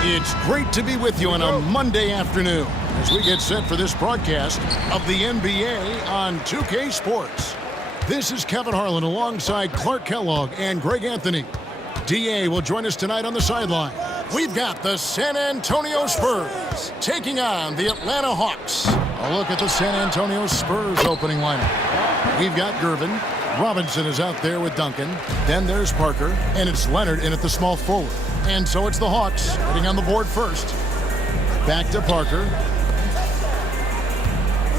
It's great to be with you on a Monday afternoon as we get set for this broadcast of the NBA on 2K Sports. This is Kevin Harlan alongside Clark Kellogg and Greg Anthony. DA will join us tonight on the sideline. We've got the San Antonio Spurs taking on the Atlanta Hawks. A look at the San Antonio Spurs opening lineup. We've got Gervin. Robinson is out there with Duncan. Then there's Parker, and it's Leonard in at the small forward. And so it's the Hawks hitting on the board first. Back to Parker.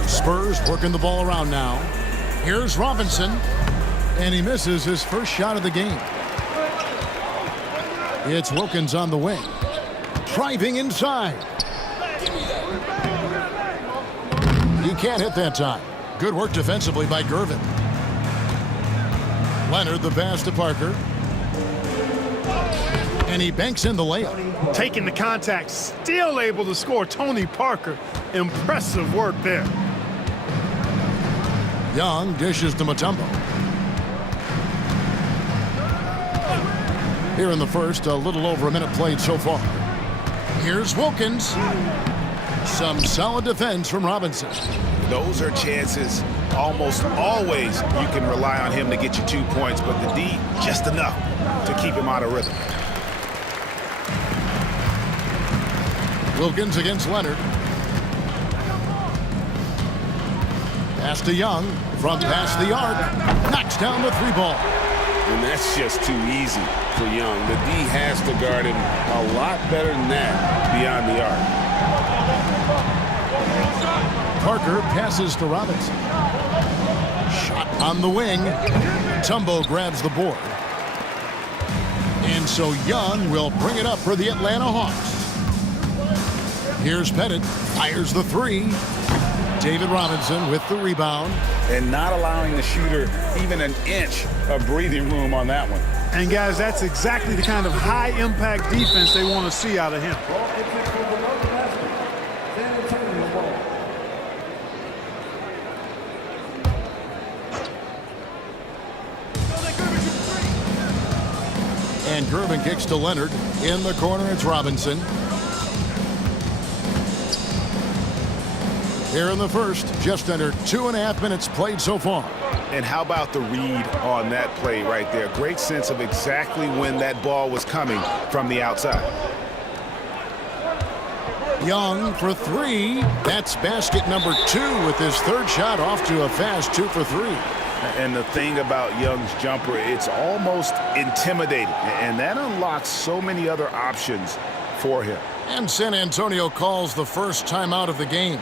Spurs working the ball around now. Here's Robinson, and he misses his first shot of the game. It's Wilkins on the wing. Driving inside. He can't hit that time. Good work defensively by Gervin. Leonard the pass to Parker. And he banks in the layup. Taking the contact, still able to score. Tony Parker, impressive work there. Young dishes to Mutombo. Here in the first, a little over a minute played so far. Here's Wilkins. Some solid defense from Robinson. Those are chances almost always you can rely on him to get you 2 points, but the D just enough to keep him out of rhythm. Wilkins against Leonard. Pass to Young from past the arc. Knocks down the three ball. And that's just too easy for Young. The D has to guard him a lot better than that beyond the arc. Parker passes to Robinson. Shot on the wing. Mutombo grabs the board. And so Young will bring it up for the Atlanta Hawks. Here's Pettit. Fires the three. David Robinson with the rebound. And not allowing the shooter even an inch of breathing room on that one. And guys, that's exactly the kind of high-impact defense they want to see out of him. And Gervin kicks to Leonard. In the corner, it's Robinson. Here in the first, just under 2.5 minutes played so far. And how about the read on that play right there? Great sense of exactly when that ball was coming from the outside. Young for three. That's basket number 2 with his third shot off to a fast 2 for 3. And the thing about Young's jumper, it's almost intimidating. And that unlocks so many other options for him. And San Antonio calls the first timeout of the game.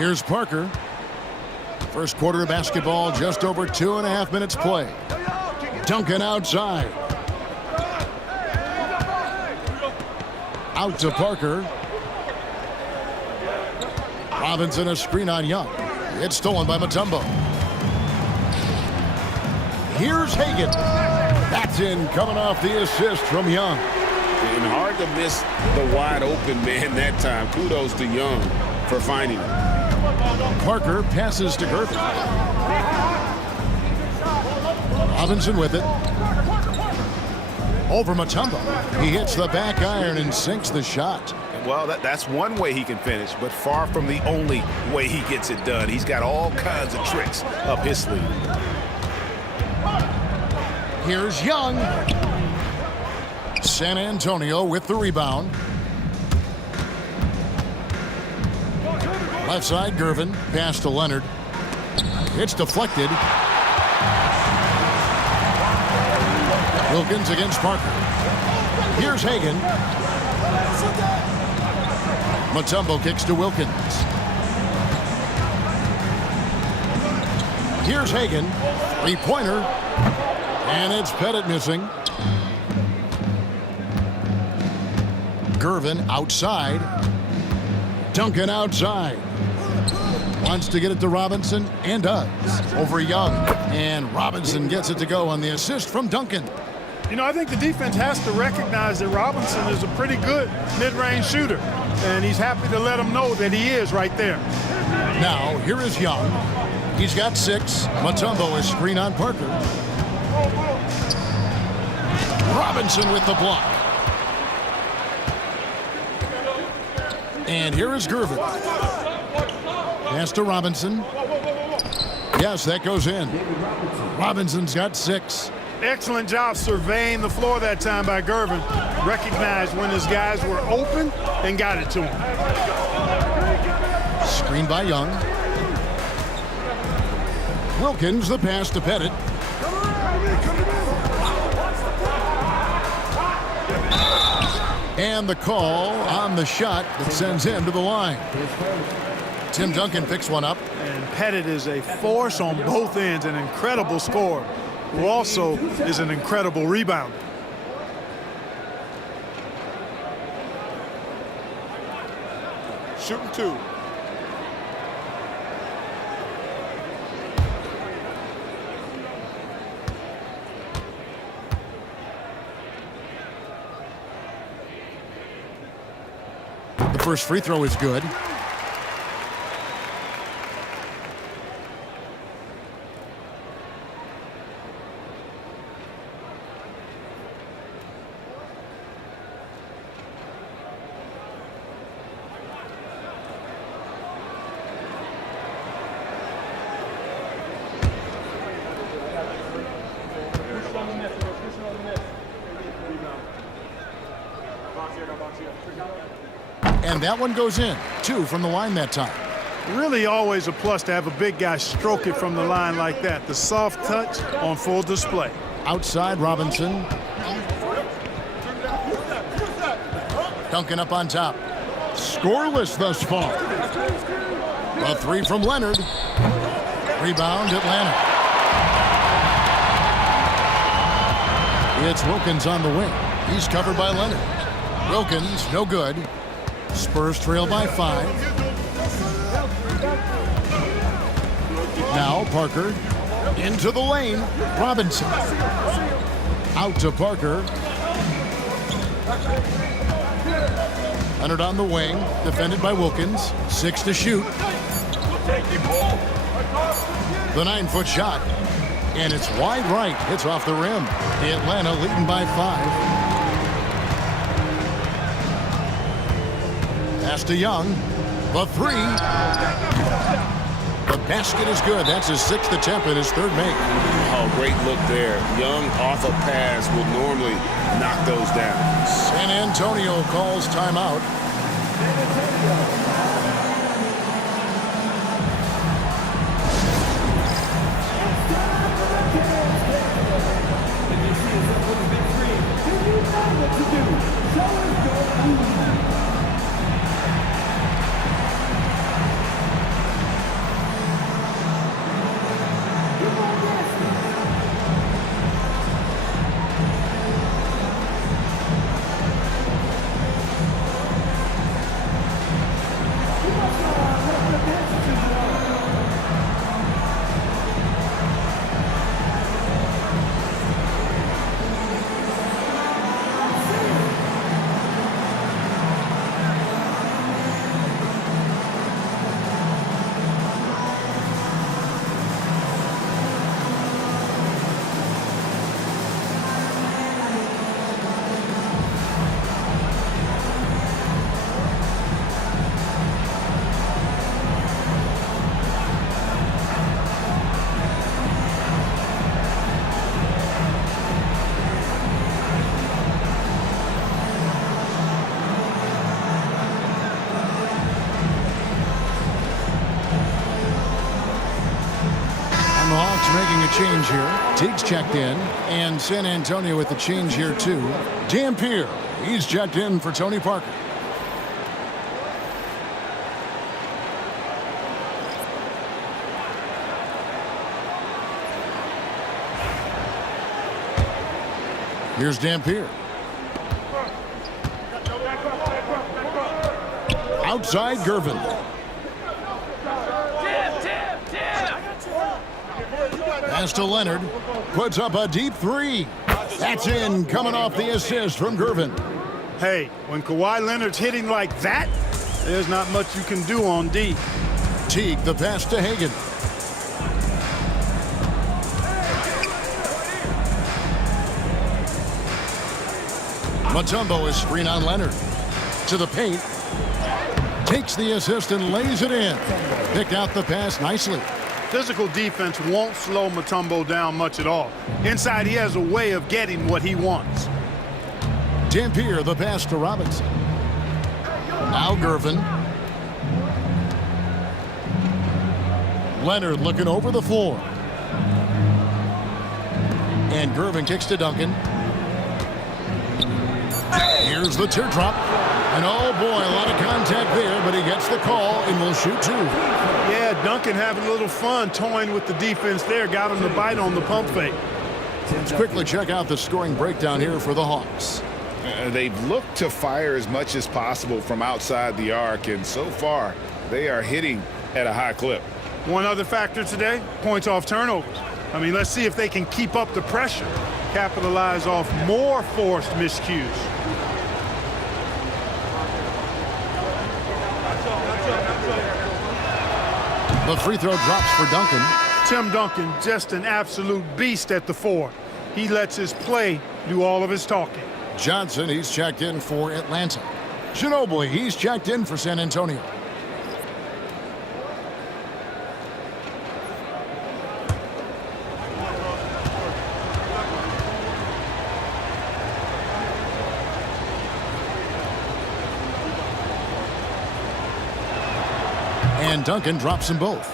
Here's Parker. First quarter of basketball, just over 2.5 minutes play. Duncan outside. Out to Parker. Robinson a screen on Young. It's stolen by Mutombo. Here's Hagan. That's in, coming off the assist from Young. And hard to miss the wide open man that time. Kudos to Young for finding him. Parker passes to Gervin. Robinson with it. Over Mutombo. He hits the back iron and sinks the shot. Well, that's one way he can finish, but far from the only way he gets it done. He's got all kinds of tricks up his sleeve. Here's Young. San Antonio with the rebound. Left side, Gervin. Pass to Leonard. It's deflected. Wilkins against Parker. Here's Hagan. Mutombo kicks to Wilkins. Here's Hagan. Three-pointer. And it's Pettit missing. Gervin outside. Duncan outside. Wants to get it to Robinson and does. Over Young. And Robinson gets it to go on the assist from Duncan. You know, I think the defense has to recognize that Robinson is a pretty good mid-range shooter. And he's happy to let him know that he is right there. Now, here is Young. He's got 6. Mutombo is screen on Parker. Robinson with the block. And here is Gervin. Pass to Robinson. Yes, that goes in. Robinson's got 6. Excellent job surveying the floor that time by Gervin. Recognized when his guys were open and got it to him. Screen by Young. Wilkins, the pass to Pettit. And the call on the shot that sends him to the line. Tim Duncan picks one up. And Pettit is a force on both ends, an incredible scorer, who also is an incredible rebounder. Shooting 2. The first free throw is good. And that one goes in. 2 from the line that time. Really always a plus to have a big guy stroke it from the line like that. The soft touch on full display. Outside, Robinson. Duncan up on top. Scoreless thus far. A 3 from Leonard. Rebound, Atlanta. It's Wilkins on the wing. He's covered by Leonard. Wilkins, no good. Spurs trail by 5. Now Parker into the lane. Robinson out to Parker. Leonard on the wing, defended by Wilkins. 6 to shoot. The 9-foot shot, and it's wide right. It's off the rim. Atlanta leading by 5. Pass to Young. The 3. The basket is good. That's his 6th attempt and his 3rd make. Oh, great look there. Young off a pass would normally knock those down. San Antonio calls timeout. change here. Teague's checked in, and San Antonio with the change here too. Dampier, he's checked in for Tony Parker. Here's Dampier. Outside Gervin. Pass to Leonard. Puts up a deep three. That's in, coming off the assist from Gervin. Hey, when Kawhi Leonard's hitting like that, there's not much you can do on D. Teague, the pass to Hagan. Mutombo is screen on Leonard. To the paint. Takes the assist and lays it in. Picked out the pass nicely. Physical defense won't slow Mutombo down much at all. Inside, he has a way of getting what he wants. Dampier, the pass to Robinson. Now Gervin. Leonard looking over the floor. And Gervin kicks to Duncan. Here's the teardrop. And oh boy, a lot of contact there, but he gets the call and will shoot two. Yeah, Duncan having a little fun toying with the defense there. Got him to bite on the pump fake. Let's quickly check out the scoring breakdown here for the Hawks. They've looked to fire as much as possible from outside the arc, and so far, they are hitting at a high clip. One other factor today, points off turnovers. I mean, let's see if they can keep up the pressure, capitalize off more forced miscues. The free throw drops for Duncan. Tim Duncan, just an absolute beast at the four. He lets his play do all of his talking. Johnson, he's checked in for Atlanta. Ginobili, he's checked in for San Antonio. And Duncan drops them both.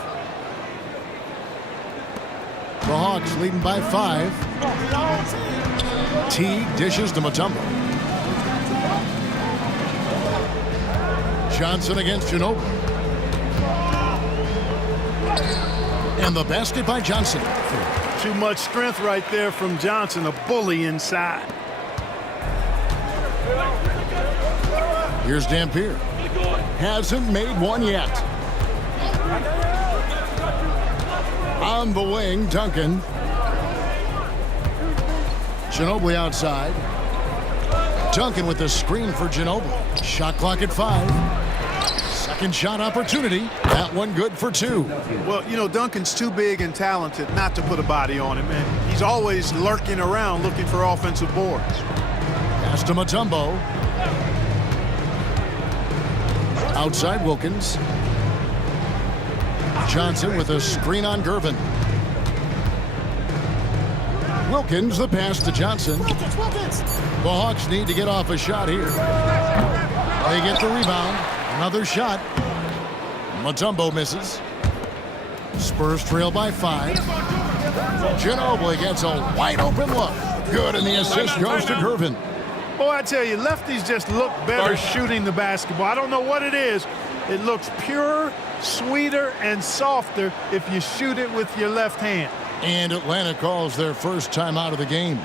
The Hawks leading by 5. Teague dishes to Mutombo. Johnson against Ginobili. And the basket by Johnson. Too much strength right there from Johnson, a bully inside. Here's Dampier. Hasn't made one yet. On the wing, Duncan. Ginobili outside. Duncan with the screen for Ginobili. Shot clock at 5. Second shot opportunity. That one good for 2. Well, you know, Duncan's too big and talented not to put a body on him, and he's always lurking around looking for offensive boards. Pass to Mutombo. Outside Wilkins. Johnson with a screen on Gervin. Wilkins, the pass to Johnson. The Hawks need to get off a shot here. They get the rebound. Another shot. Mutombo misses. Spurs trail by 5. Ginobili gets a wide open look. Good, and the assist goes to Gervin. Boy, I tell you, lefties just look better shooting the basketball. I don't know what it is. It looks purer, sweeter, and softer if you shoot it with your left hand. And Atlanta calls their first time out of the game.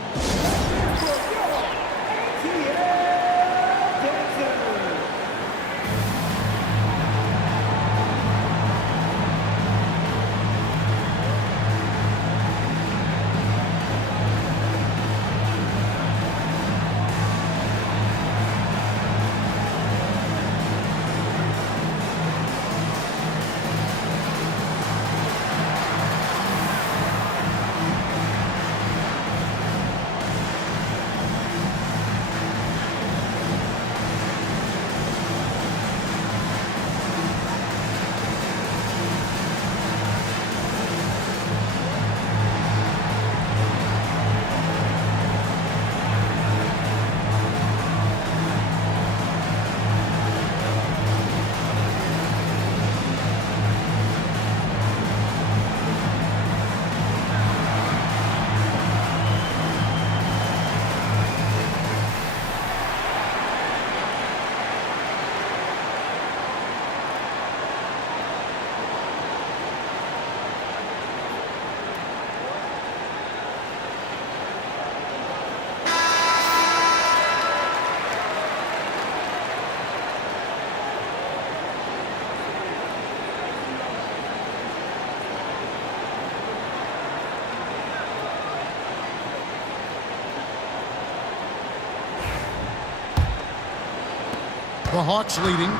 The Hawks leading.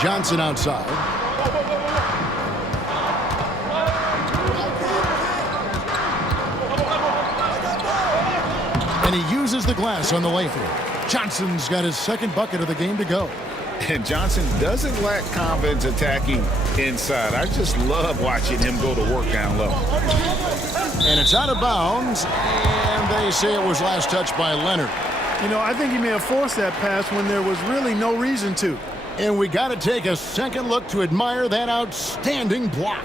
Johnson outside. And he uses the glass on the layup. Johnson's got his second bucket of the game to go. And Johnson doesn't lack confidence attacking inside. I just love watching him go to work down low. And it's out of bounds, and they say it was last touched by Leonard. You know, I think he may have forced that pass when there was really no reason to. And we got to take a second look to admire that outstanding block.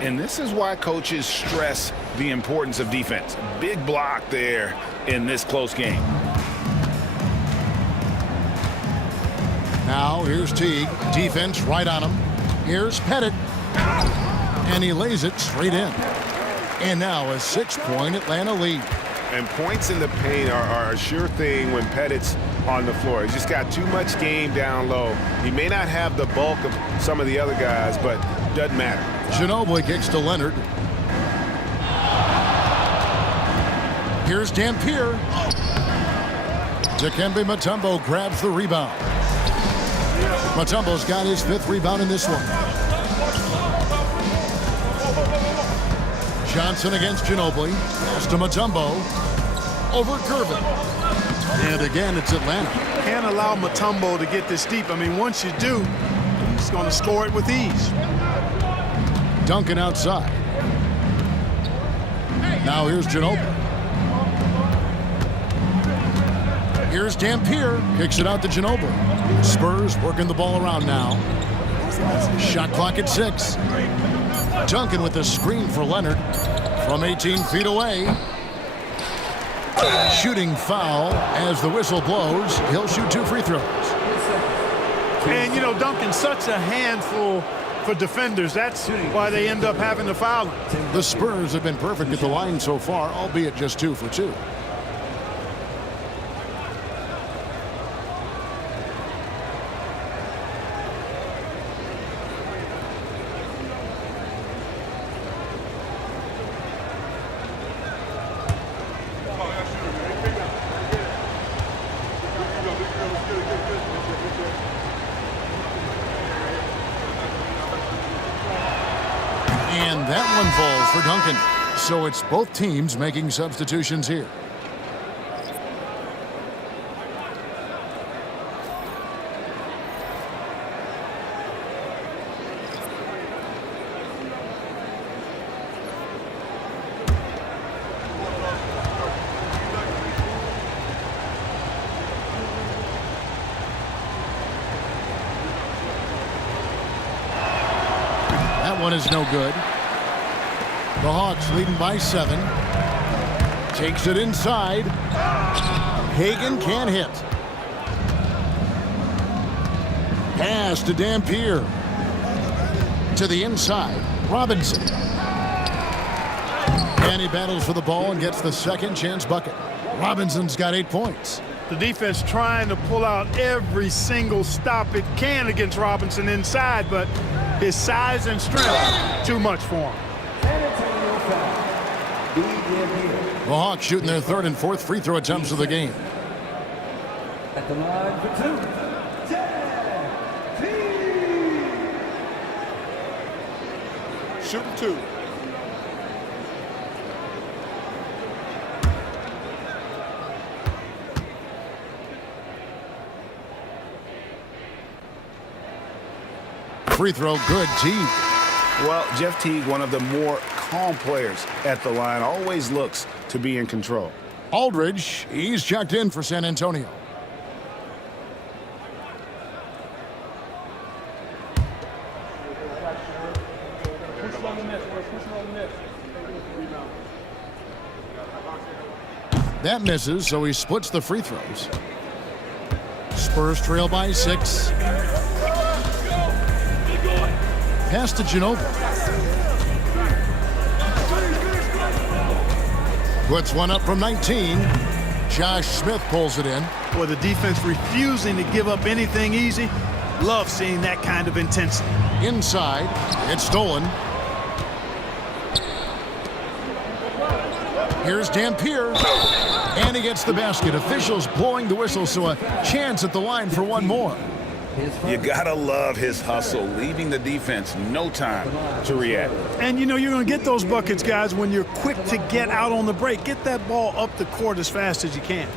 And this is why coaches stress the importance of defense. Big block there in this close game. Now here's Teague. Defense right on him. Here's Pettit. And he lays it straight in. And now a 6-point Atlanta lead. And points in the paint are a sure thing when Pettit's on the floor. He's just got too much game down low. He may not have the bulk of some of the other guys, but doesn't matter. Ginobili kicks to Leonard. Here's Dampier. Dikembe Mutombo grabs the rebound. Mutombo's got his 5th rebound in this one. Johnson against Ginobili. Pass to Mutombo. Over Gervin. And again, it's Atlanta. Can't allow Mutombo to get this deep. I mean, once you do, he's going to score it with ease. Duncan outside. Now here's Ginobili. Here's Dampier. Kicks it out to Ginobili. Spurs working the ball around now. Shot clock at 6. Duncan with the screen for Leonard from 18 feet away. Shooting foul as the whistle blows. He'll shoot 2 free throws. And, you know, Duncan's such a handful for defenders. That's why they end up having to foul him. The Spurs have been perfect at the line so far, albeit just 2 for 2. And that one falls for Duncan. So it's both teams making substitutions here. That one is no good. The Hawks leading by 7. Takes it inside. Hagan can't hit. Pass to Dampier. To the inside. Robinson. And he battles for the ball and gets the second chance bucket. Robinson's got 8 points. The defense trying to pull out every single stop it can against Robinson inside, but his size and strength, too much for him. The Hawks shooting their 3rd and 4th free throw attempts of the game. At the line for 2. Shooting 2. Free throw good. Teague. Well, Jeff Teague, one of the more calm players at the line, always looks to be in control. Aldridge, he's checked in for San Antonio. That misses, so he splits the free throws. Spurs trail by 6. Pass to Ginobili. Puts one up from 19. Josh Smith pulls it in. Boy, the defense refusing to give up anything easy. Love seeing that kind of intensity. Inside, it's stolen. Here's Dampier. And he gets the basket. Officials blowing the whistle, so a chance at the line for one more. You gotta love his hustle, leaving the defense no time to react. And you know you're going to get those buckets, guys, when you're quick to get out on the break. Get that ball up the court as fast as you can.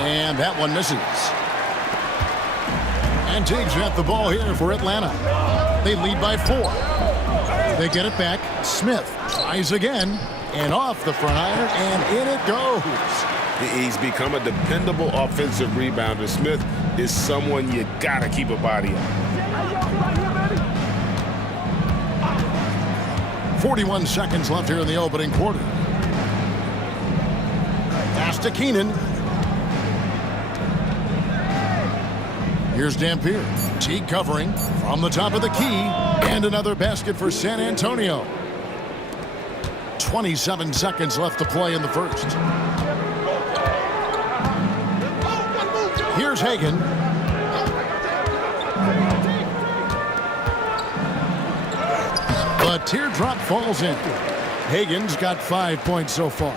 And that one misses. And Teague's got the ball here for Atlanta. They lead by 4. They get it back. Smith tries again. And off the front iron, and in it goes. He's become a dependable offensive rebounder. Smith is someone you gotta keep a body on. 41 seconds left here in the opening quarter. Pass to Keenan. Here's Dampier. Teague covering from the top of the key. And another basket for San Antonio. 27 seconds left to play in the first. Here's Hagan. The teardrop falls in. Hagan's got 5 points so far.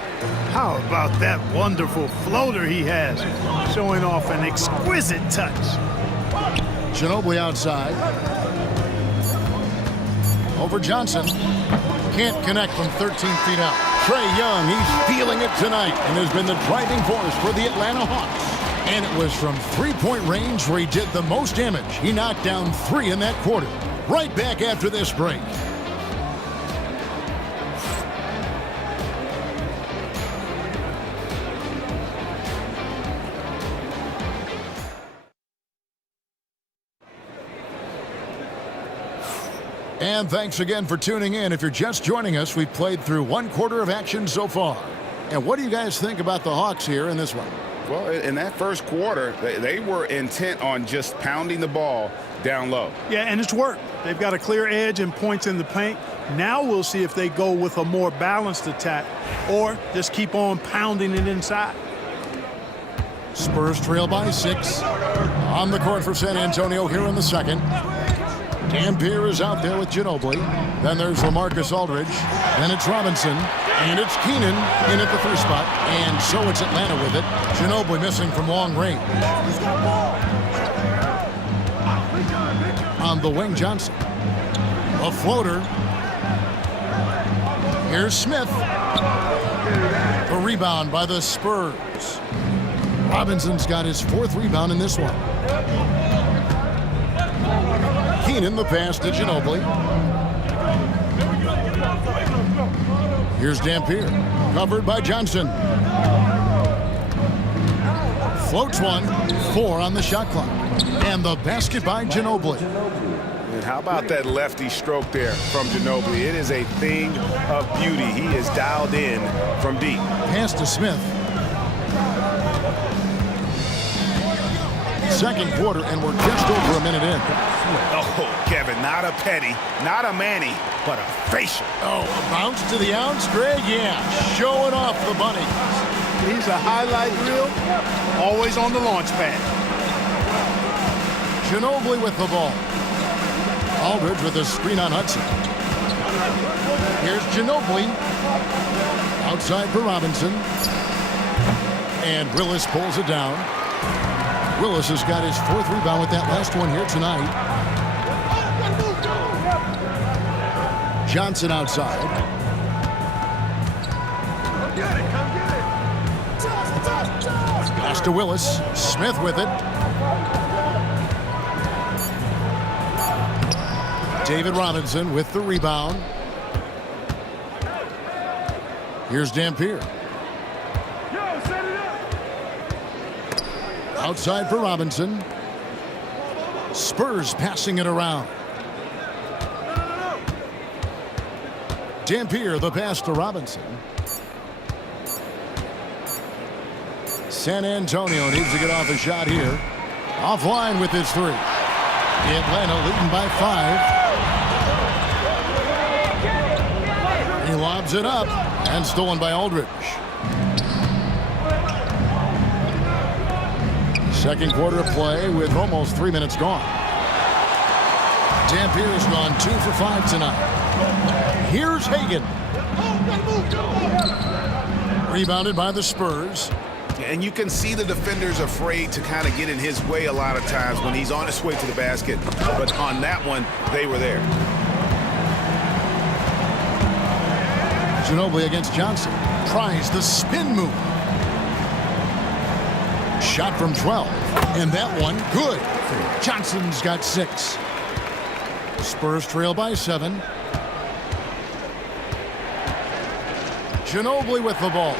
How about that wonderful floater he has, showing off an exquisite touch. Ginobili outside. Over Johnson. Can't connect from 13 feet out. Trae Young, he's feeling it tonight and has been the driving force for the Atlanta Hawks. And it was from three-point range where he did the most damage. He knocked down 3 in that quarter. Right back after this break. And thanks again for tuning in. If you're just joining us, we've played through 1 quarter of action so far. And what do you guys think about the Hawks here in this one? Well, in that first quarter, they were intent on just pounding the ball down low. Yeah, and it's worked. They've got a clear edge and points in the paint. Now we'll see if they go with a more balanced attack or just keep on pounding it inside. Spurs trail by 6. On the court for San Antonio here in the second. Dampier is out there with Ginobili. Then there's LaMarcus Aldridge. Then it's Robinson. And it's Keenan in at the 3 spot. And so it's Atlanta with it. Ginobili missing from long range. On the wing, Johnson. A floater. Here's Smith. A rebound by the Spurs. Robinson's got his 4th rebound in this one. Keenan the pass to Ginobili. Here's Dampier. Covered by Johnson. Floats one. 4 on the shot clock. And the basket by Ginobili. And how about that lefty stroke there from Ginobili? It is a thing of beauty. He is dialed in from deep. Pass to Smith. Second quarter, and we're just over a minute in. Oh, Kevin, not a petty, not a Manny, but a facial. Oh, a bounce to the outs, Greg? Yeah, showing off the bunny. He's a highlight reel, always on the launch pad. Ginobili with the ball. Aldridge with a screen on Hudson. Here's Ginobili. Outside for Robinson. And Willis pulls it down. Willis has got his 4th rebound with that last one here tonight. Johnson outside. Pass to Willis. Smith with it. David Robinson with the rebound. Here's Dampier. Outside for Robinson. Spurs passing it around. Dampier, the pass to Robinson. San Antonio needs to get off a shot here. Offline with his 3. Atlanta leading by 5. He lobs it up and stolen by Aldridge. Second quarter of play with almost 3 minutes gone. Dampier's gone 2 for 5 tonight. Here's Hagan. Rebounded by the Spurs. And you can see the defenders afraid to kind of get in his way a lot of times when he's on his way to the basket. But on that one, they were there. Ginobili against Johnson. Tries the spin move. Shot from 12. And that one, good. Johnson's got 6. Spurs trail by 7. Ginobili with the ball.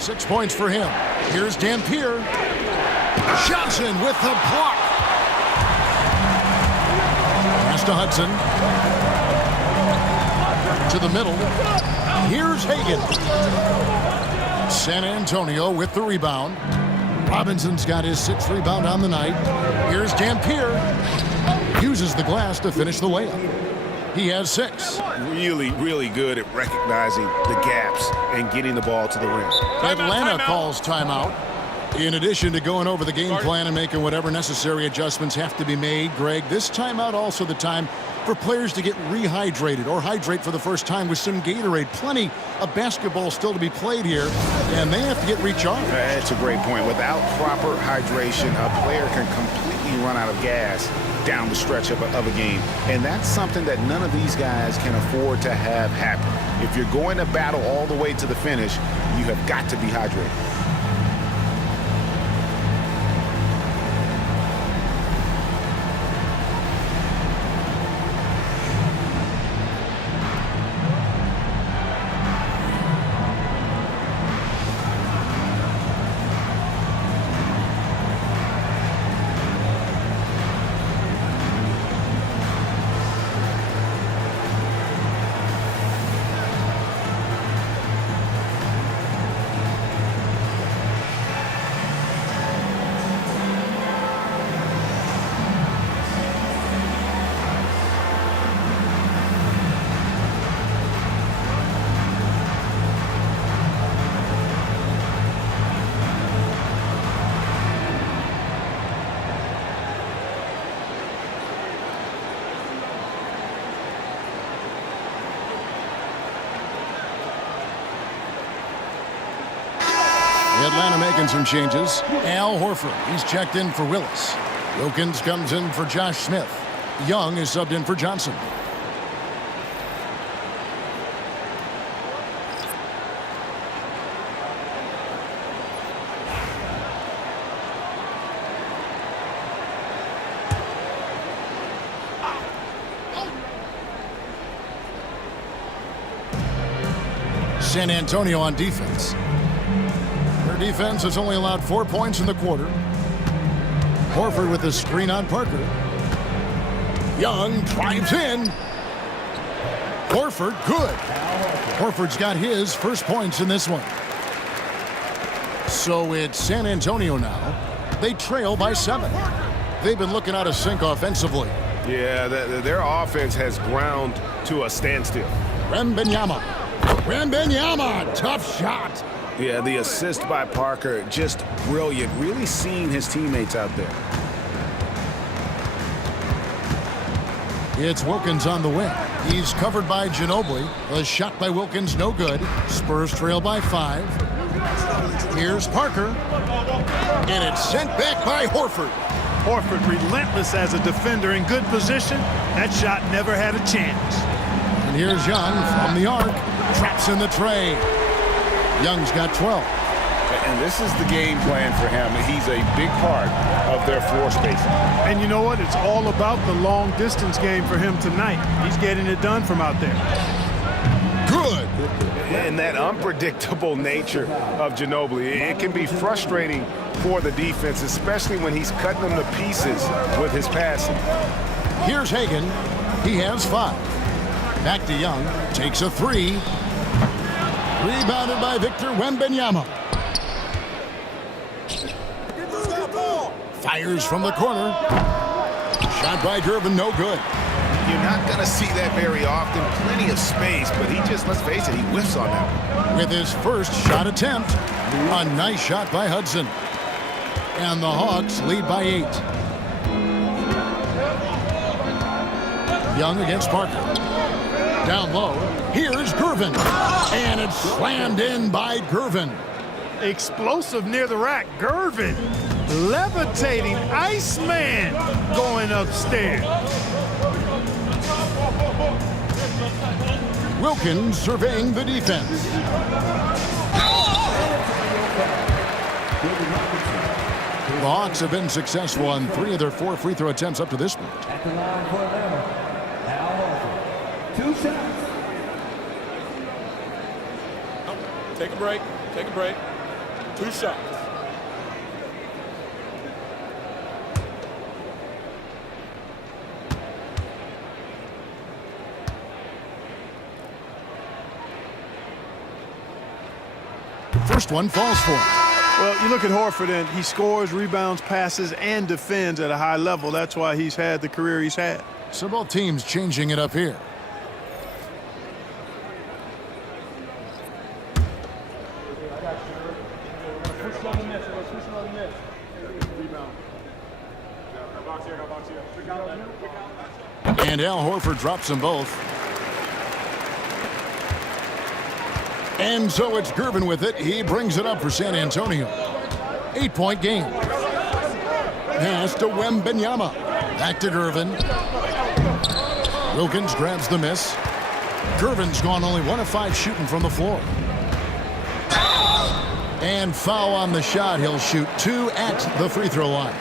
6 points for him. Here's Dampier. Johnson with the block. Pass to Hudson. To the middle. Here's Hagan. San Antonio with the rebound. Robinson's got his 6th rebound on the night. Here's Dampier. Uses the glass to finish the layup. He has 6. Really, really good at recognizing the gaps and getting the ball to the rim. Atlanta calls timeout. In addition to going over the game plan and making whatever necessary adjustments have to be made, Greg, this timeout also the time for players to get rehydrated or hydrate for the first time with some Gatorade. Plenty of basketball still to be played here, and they have to get recharged. That's a great point. Without proper hydration, a player can completely run out of gas down the stretch of a game. And that's something that none of these guys can afford to have happen. If you're going to battle all the way to the finish, you have got to be hydrated. Atlanta making some changes. Al Horford, he's checked in for Willis. Wilkins comes in for Josh Smith. Young is subbed in for Johnson. San Antonio on defense. Their defense has only allowed 4 points in the quarter. Horford with the screen on Parker. Young drives in. Horford, good. Horford's got his first points in this one. So it's San Antonio now. They trail by 7. They've been looking out of sync offensively. Yeah, their offense has ground to a standstill. Wembanyama, tough shot. Yeah, the assist by Parker, just brilliant. Really seeing his teammates out there. It's Wilkins on the wing. He's covered by Ginobili. A shot by Wilkins, no good. Spurs trail by 5. Here's Parker. And it's sent back by Horford. Horford relentless as a defender in good position. That shot never had a chance. And here's Young from the arc. Traps in the tray. Young's got 12. And this is the game plan for him. He's a big part of their floor spacing. And you know what? It's all about the long distance game for him tonight. He's getting it done from out there. Good. And that unpredictable nature of Ginobili, it can be frustrating for the defense, especially when he's cutting them to pieces with his passing. Here's Hagan. He has 5. Back to Young. Takes a 3. Rebounded by Victor Wembanyama. Fires from the corner. Shot by Gervin, no good. You're not going to see that very often. Plenty of space, but he just, let's face it, he whiffs on that one. With his first shot attempt. A nice shot by Hudson. And the Hawks lead by 8. Young against Parker. Down low. Here's Gervin. And it's slammed in by Gervin. Explosive near the rack. Gervin levitating. Iceman going upstairs. Wilkins surveying the defense. The Hawks have been successful on 3 of their 4 free throw attempts up to this point. At the line for Atlanta, Al Horford. 2 shots. Take a break. Take a break. 2 shots. First one falls for him. Well, you look at Horford, and he scores, rebounds, passes, and defends at a high level. That's why he's had the career he's had. So both teams changing it up here. And Al Horford drops them both. And so it's Gervin with it. He brings it up for San Antonio. 8-point game. Pass to Wembanyama. Back to Gervin. Wilkins grabs the miss. Gervin's gone only 1 of 5 shooting from the floor. And foul on the shot. He'll shoot 2 at the free throw line.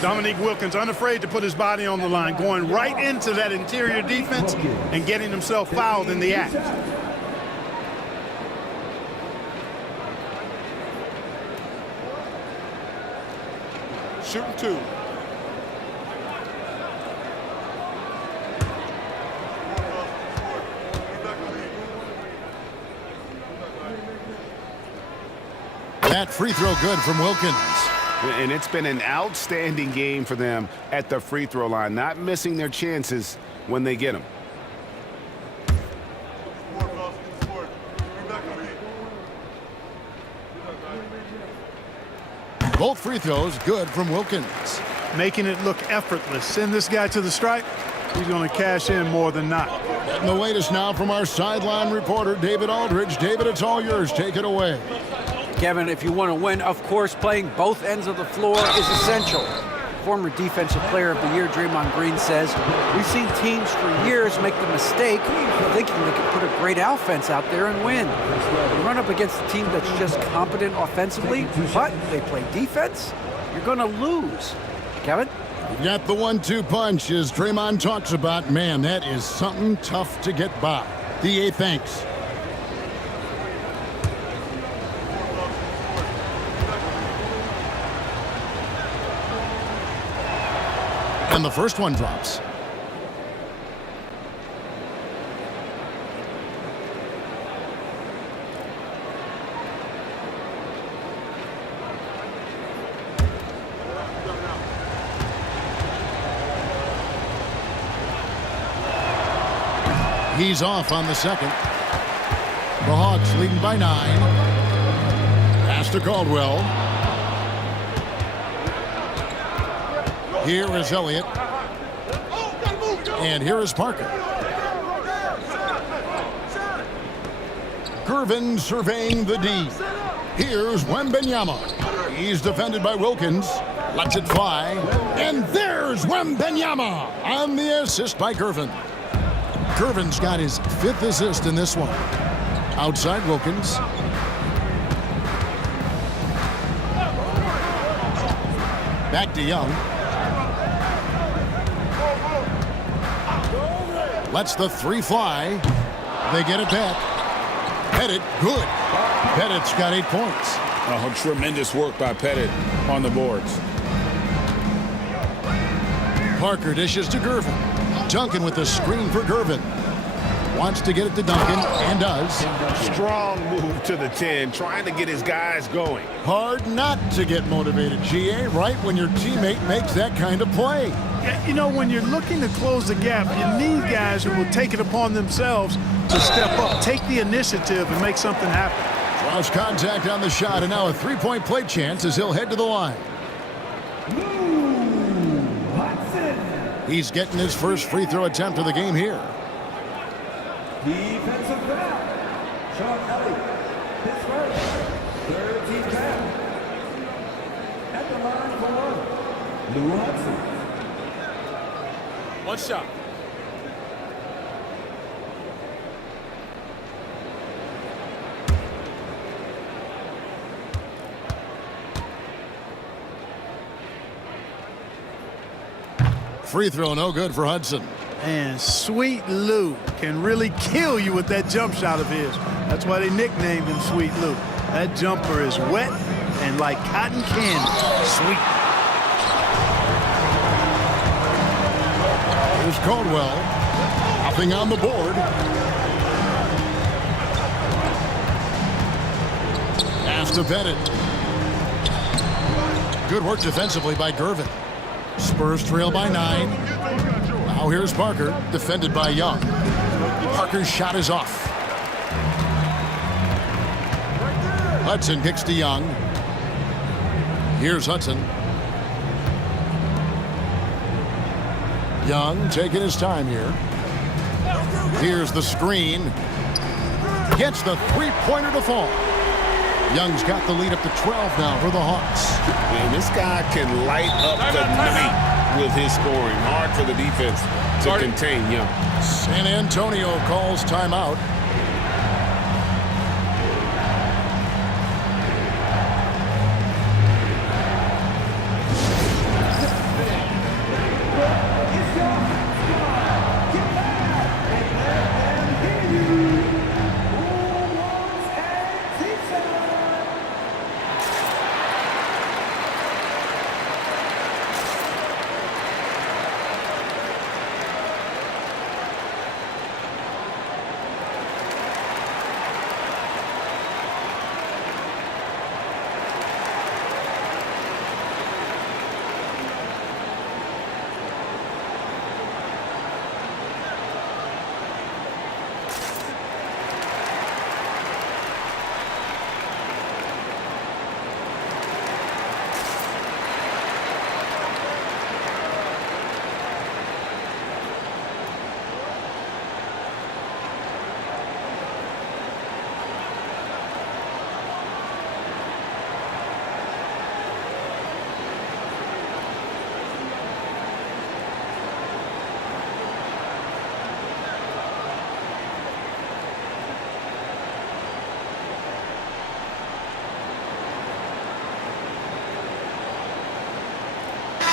Dominique Wilkins unafraid to put his body on the line, going right into that interior defense and getting himself fouled in the act. Shooting 2. That free throw good from Wilkins. And it's been an outstanding game for them at the free throw line, not missing their chances when they get them. Both free throws good from Wilkins. Making it look effortless. Send this guy to the stripe. He's going to cash in more than not. And the latest now from our sideline reporter, David Aldridge. David, it's all yours. Take it away. Kevin, if you want to win, of course, playing both ends of the floor is essential. Former Defensive Player of the Year Draymond Green says, we've seen teams for years make the mistake of thinking they could put a great offense out there and win. You run up against a team that's just competent offensively, but they play defense, you're going to lose. Kevin? You got the 1-2 punch, as Draymond talks about. Man, that is something tough to get by. DA, thanks. And the first one drops. He's off on the second. The Hawks leading by 9. Pass to Caldwell. Here is Elliott. And here is Parker. Gervin surveying the D. Here's Wembanyama. He's defended by Wilkins. Lets it fly. And there's Wembanyama on the assist by Gervin. Gervin's got his 5th assist in this one. Outside Wilkins. Back to Young. Lets the 3 fly. They get it back. Pettit, good. Pettit's got 8 points. Oh, tremendous work by Pettit on the boards. Parker dishes to Gervin. Duncan with the screen for Gervin. Wants to get it to Duncan, and does. Strong move to the 10, trying to get his guys going. Hard not to get motivated, GA, right when your teammate makes that kind of play. Yeah, you know, when you're looking to close the gap, you need guys who will take it upon themselves to step up, take the initiative, and make something happen. Lost contact on the shot, and now a three-point play chance as he'll head to the line. He's getting his first free throw attempt of the game here. Defensive foul. Sean Elliott, his first. Third team foul. At the line for one. Lou Hudson. One shot. Free throw no good for Hudson. And Sweet Lou can really kill you with that jump shot of his. That's why they nicknamed him Sweet Lou. That jumper is wet and like cotton candy. Sweet. Here's Caldwell. Nothing on the board. Pass to Bennett. Good work defensively by Gervin. Spurs trail by 9. Now here's Parker, defended by Young. Parker's shot is off. Hudson kicks to Young. Here's Hudson. Young taking his time here. Here's the screen. Gets the three-pointer to fall. Young's got the lead up to 12 now for the Hawks. Man, this guy can light up the night with his scoring. Hard for the defense to contain Young. San Antonio calls timeout.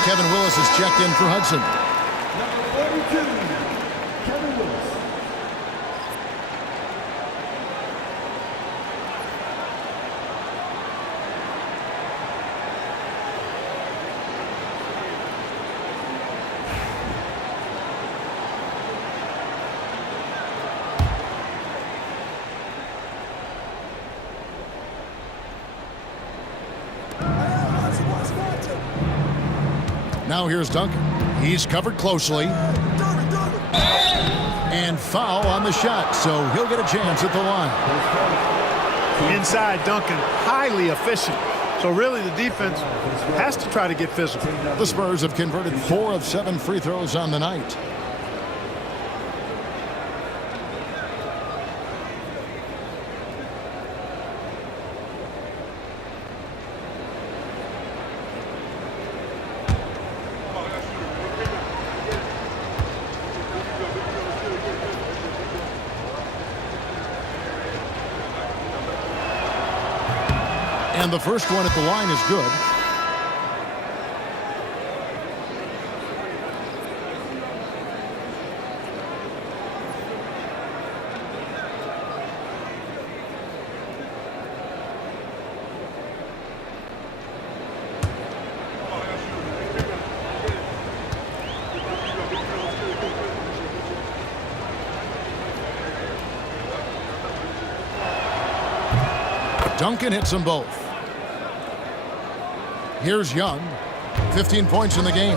Kevin Willis is checked in for Hudson. Number 42, Kevin Willis. Now here's Duncan. He's covered closely. And foul on the shot, so he'll get a chance at the line. Inside Duncan, highly efficient. So really the defense has to try to get physical. The Spurs have converted 4 of 7 free throws on the night. And the first one at the line is good. Duncan hits them both. Here's Young. 15 points in the game.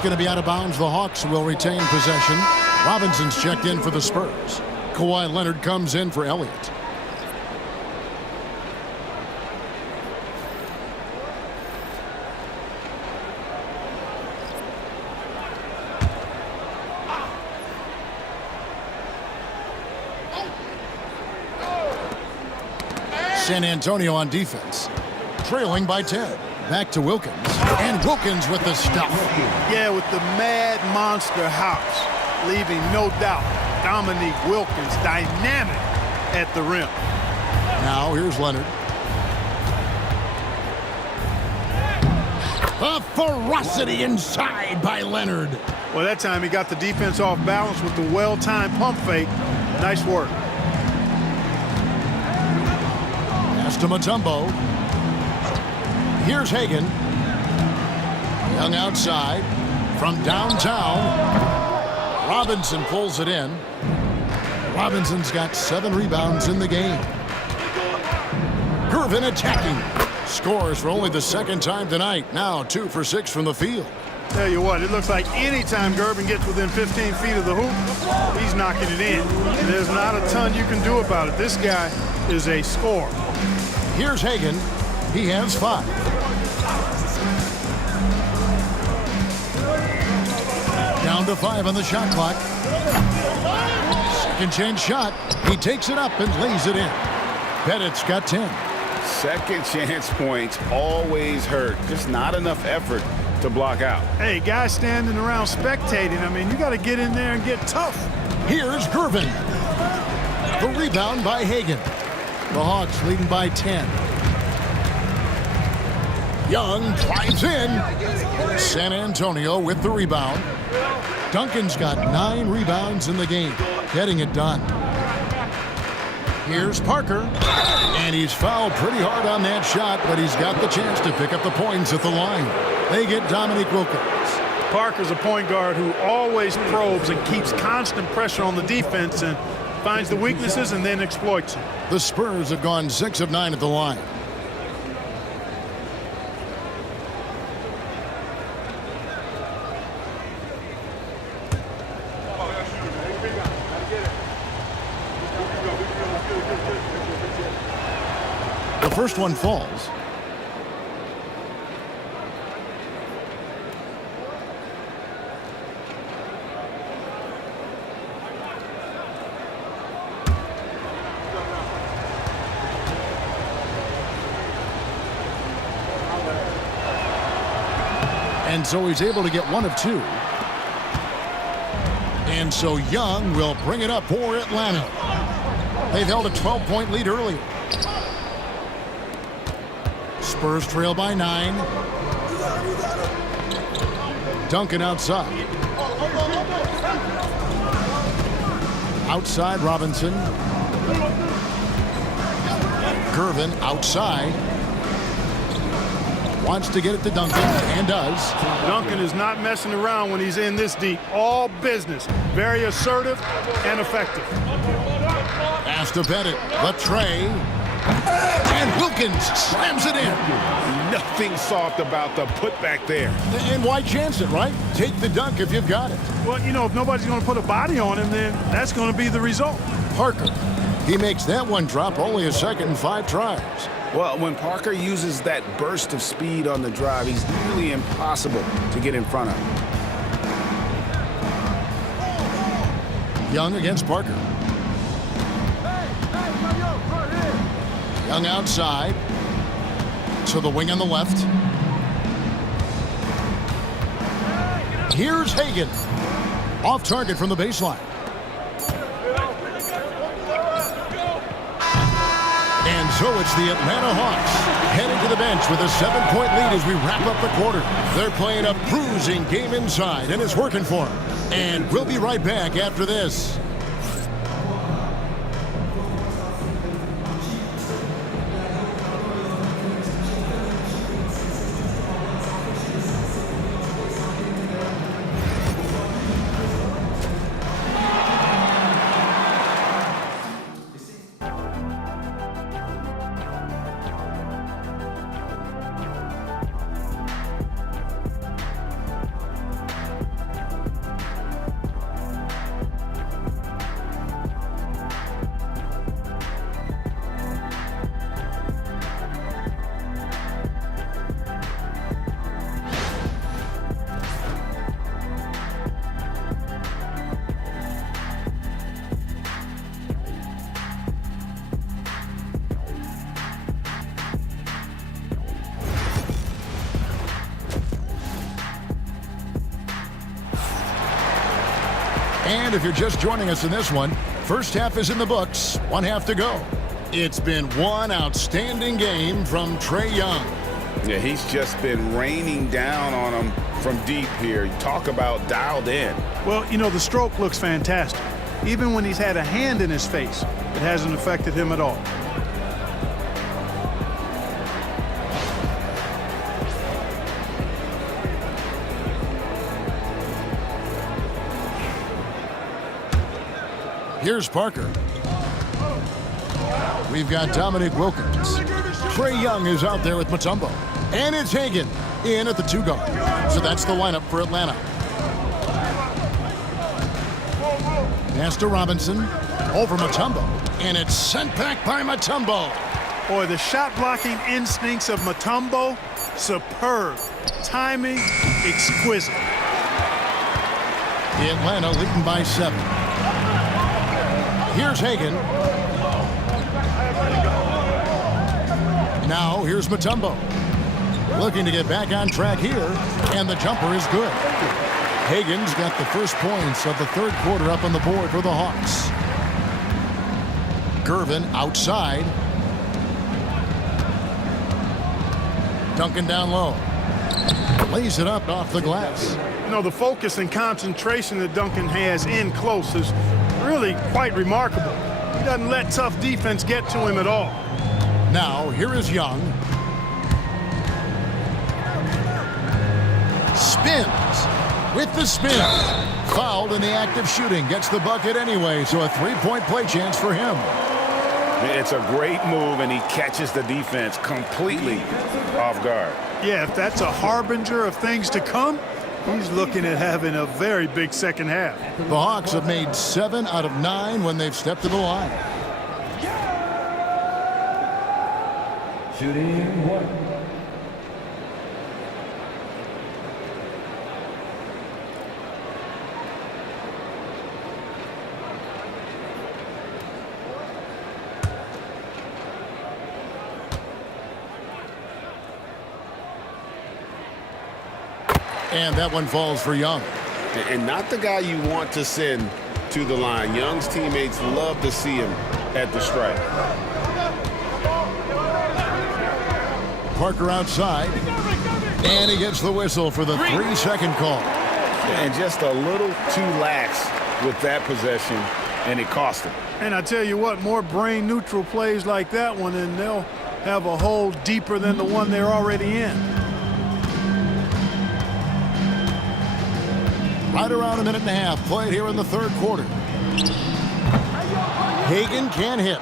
That's going to be out of bounds. The Hawks will retain possession. Robinson's checked in for the Spurs. Kawhi Leonard comes in for Elliott. San Antonio on defense, trailing by 10. Back to Wilkins, and Wilkins with the stuff. Yeah, with the mad monster hops, leaving no doubt Dominique Wilkins dynamic at the rim. Now here's Leonard. The ferocity inside by Leonard. Well, that time he got the defense off balance with the well-timed pump fake. Nice work. Pass to Mutombo. Here's Hagan. Young outside from downtown. Robinson pulls it in. Robinson's got 7 rebounds in the game. Gervin attacking. Scores for only the second time tonight. Now 2 for 6 from the field. Tell you what, it looks like anytime Gervin gets within 15 feet of the hoop, he's knocking it in. And there's not a ton you can do about it. This guy is a scorer. Here's Hagan. He has 5. Down to 5 on the shot clock. Second chance shot. He takes it up and lays it in. Pettit's got 10. Second chance points always hurt. Just not enough effort to block out. Hey, guys standing around spectating, I mean, you got to get in there and get tough. Here's Gervin. The rebound by Hagan. The Hawks leading by 10. Young drives in. San Antonio with the rebound. Duncan's got 9 rebounds in the game, getting it done. Here's Parker, and he's fouled pretty hard on that shot, but he's got the chance to pick up the points at the line. They get Dominique Wilkins. Parker's a point guard who always probes and keeps constant pressure on the defense and finds the weaknesses and then exploits them. The Spurs have gone 6 of 9 at the line. The first one falls. And so he's able to get 1 of 2. And so Young will bring it up for Atlanta. They've held a 12-point lead earlier. Spurs trail by 9. Duncan outside. Outside Robinson. Gervin outside. Wants to get it to Duncan, and does. Duncan is not messing around when he's in this deep. All business. Very assertive and effective. Pass to Pettit. The tray. And Wilkins slams it in. Nothing soft about the putback there. And why chance it, right? Take the dunk if you've got it. Well, you know, if nobody's going to put a body on him, then that's going to be the result. Parker. He makes that one drop only a second in 5 tries. Well, when Parker uses that burst of speed on the drive, he's nearly impossible to get in front of. Young against Parker. Young outside. To the wing on the left. Here's Hagan. Off target from the baseline. And so it's the Atlanta Hawks headed to the bench with a 7-point lead as we wrap up the quarter. They're playing a bruising game inside, and it's working for them. And we'll be right back after this. And if you're just joining us in this one, first half is in the books, one half to go. It's been one outstanding game from Trae Young. Yeah, he's just been raining down on him from deep here. Talk about dialed in. Well, you know, the stroke looks fantastic. Even when he's had a hand in his face, it hasn't affected him at all. Here's Parker. We've got Dominic Wilkins. Trae Young is out there with Mutombo. And it's Hagan in at the 2 guard. So that's the lineup for Atlanta. Pass to Robinson. Over Mutombo. And it's sent back by Mutombo. Boy, the shot blocking instincts of Mutombo, superb. Timing, exquisite. Atlanta leading by 7. Here's Hagan. Now here's Mutombo. Looking to get back on track here, and the jumper is good. Hagan's got the first points of the third quarter up on the board for the Hawks. Gervin outside. Duncan down low. Lays it up off the glass. You know, the focus and concentration that Duncan has in close is really quite remarkable. He doesn't let tough defense get to him at all. Now, here is Young. Spins with the spin. Fouled in the act of shooting. Gets the bucket anyway, so a 3-point play chance for him. It's a great move, and he catches the defense completely off guard. Yeah, if that's a harbinger of things to come, he's looking at having a very big second half. The Hawks have made 7 out of 9 when they've stepped to the line. Shooting 1. And that one falls for Young. And not the guy you want to send to the line. Young's teammates love to see him at the stripe. Parker outside. And he gets the whistle for the 3-second call. And just a little too lax with that possession, and it cost him. And I tell you what, more brain-neutral plays like that one, and they'll have a hole deeper than the one they're already in. Right around a minute and a half played here in the third quarter. Hagan can hit.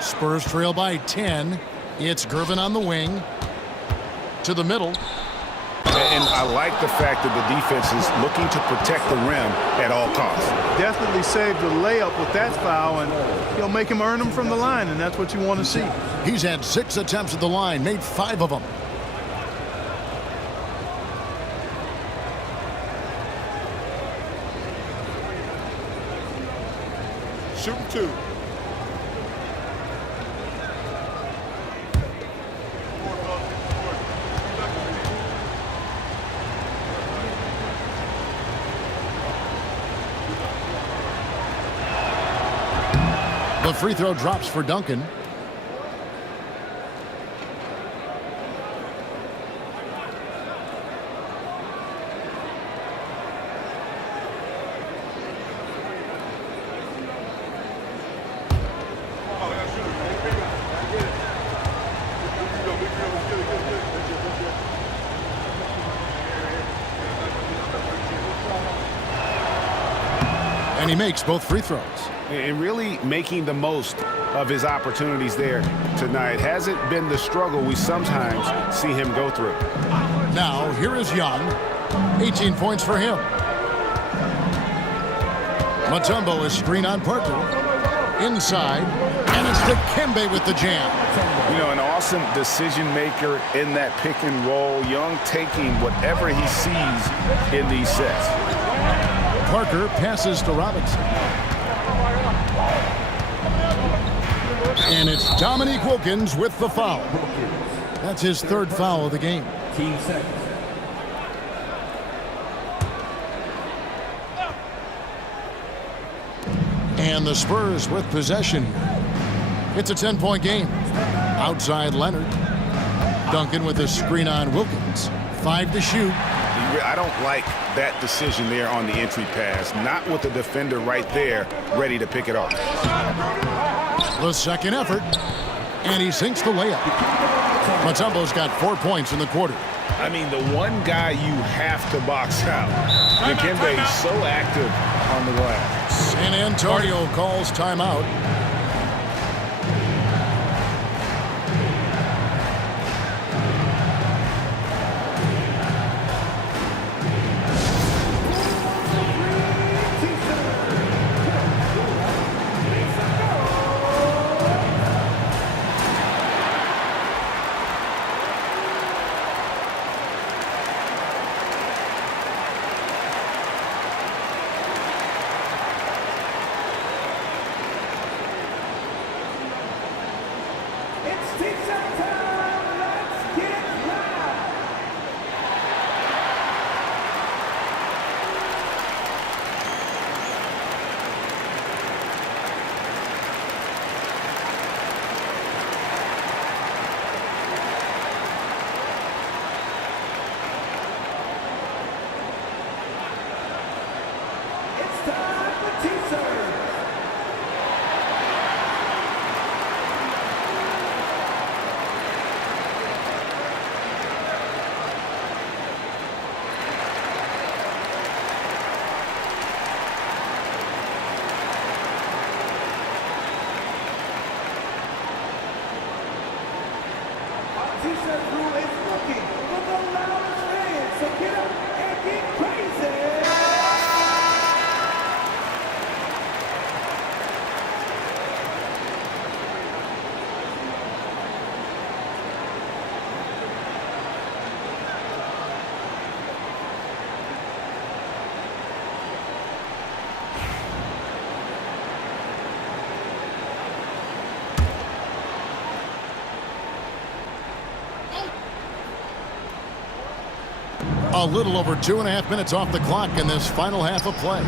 Spurs trail by 10. It's Gervin on the wing. To the middle. And I like the fact that the defense is looking to protect the rim at all costs. Definitely saved the layup with that foul, and he'll make him earn them from the line, and that's what you want to see. He's had 6 attempts at the line, made 5 of them. Shooting 2. The free throw drops for Duncan. And he makes both free throws. And really making the most of his opportunities there tonight. Hasn't been the struggle we sometimes see him go through. Now, here is Young. 18 points for him. Mutombo is screen on Parker. Inside. And it's Dikembe with the jam. You know, an awesome decision maker in that pick and roll. Young taking whatever he sees in these sets. Parker passes to Robinson. And it's Dominic Wilkins with the foul. That's his 3rd foul of the game. Team seconds. And the Spurs with possession here. It's a 10-point game. Outside Leonard. Duncan with a screen on Wilkins. 5 to shoot. I don't like that decision there on the entry pass. Not with the defender right there ready to pick it off. The second effort. And he sinks the layup. Mutombo's got 4 points in the quarter. I mean, the one guy you have to box out. Dikembe is so active on the glass. San Antonio calls timeout. A little over 2.5 minutes off the clock in this final half of play.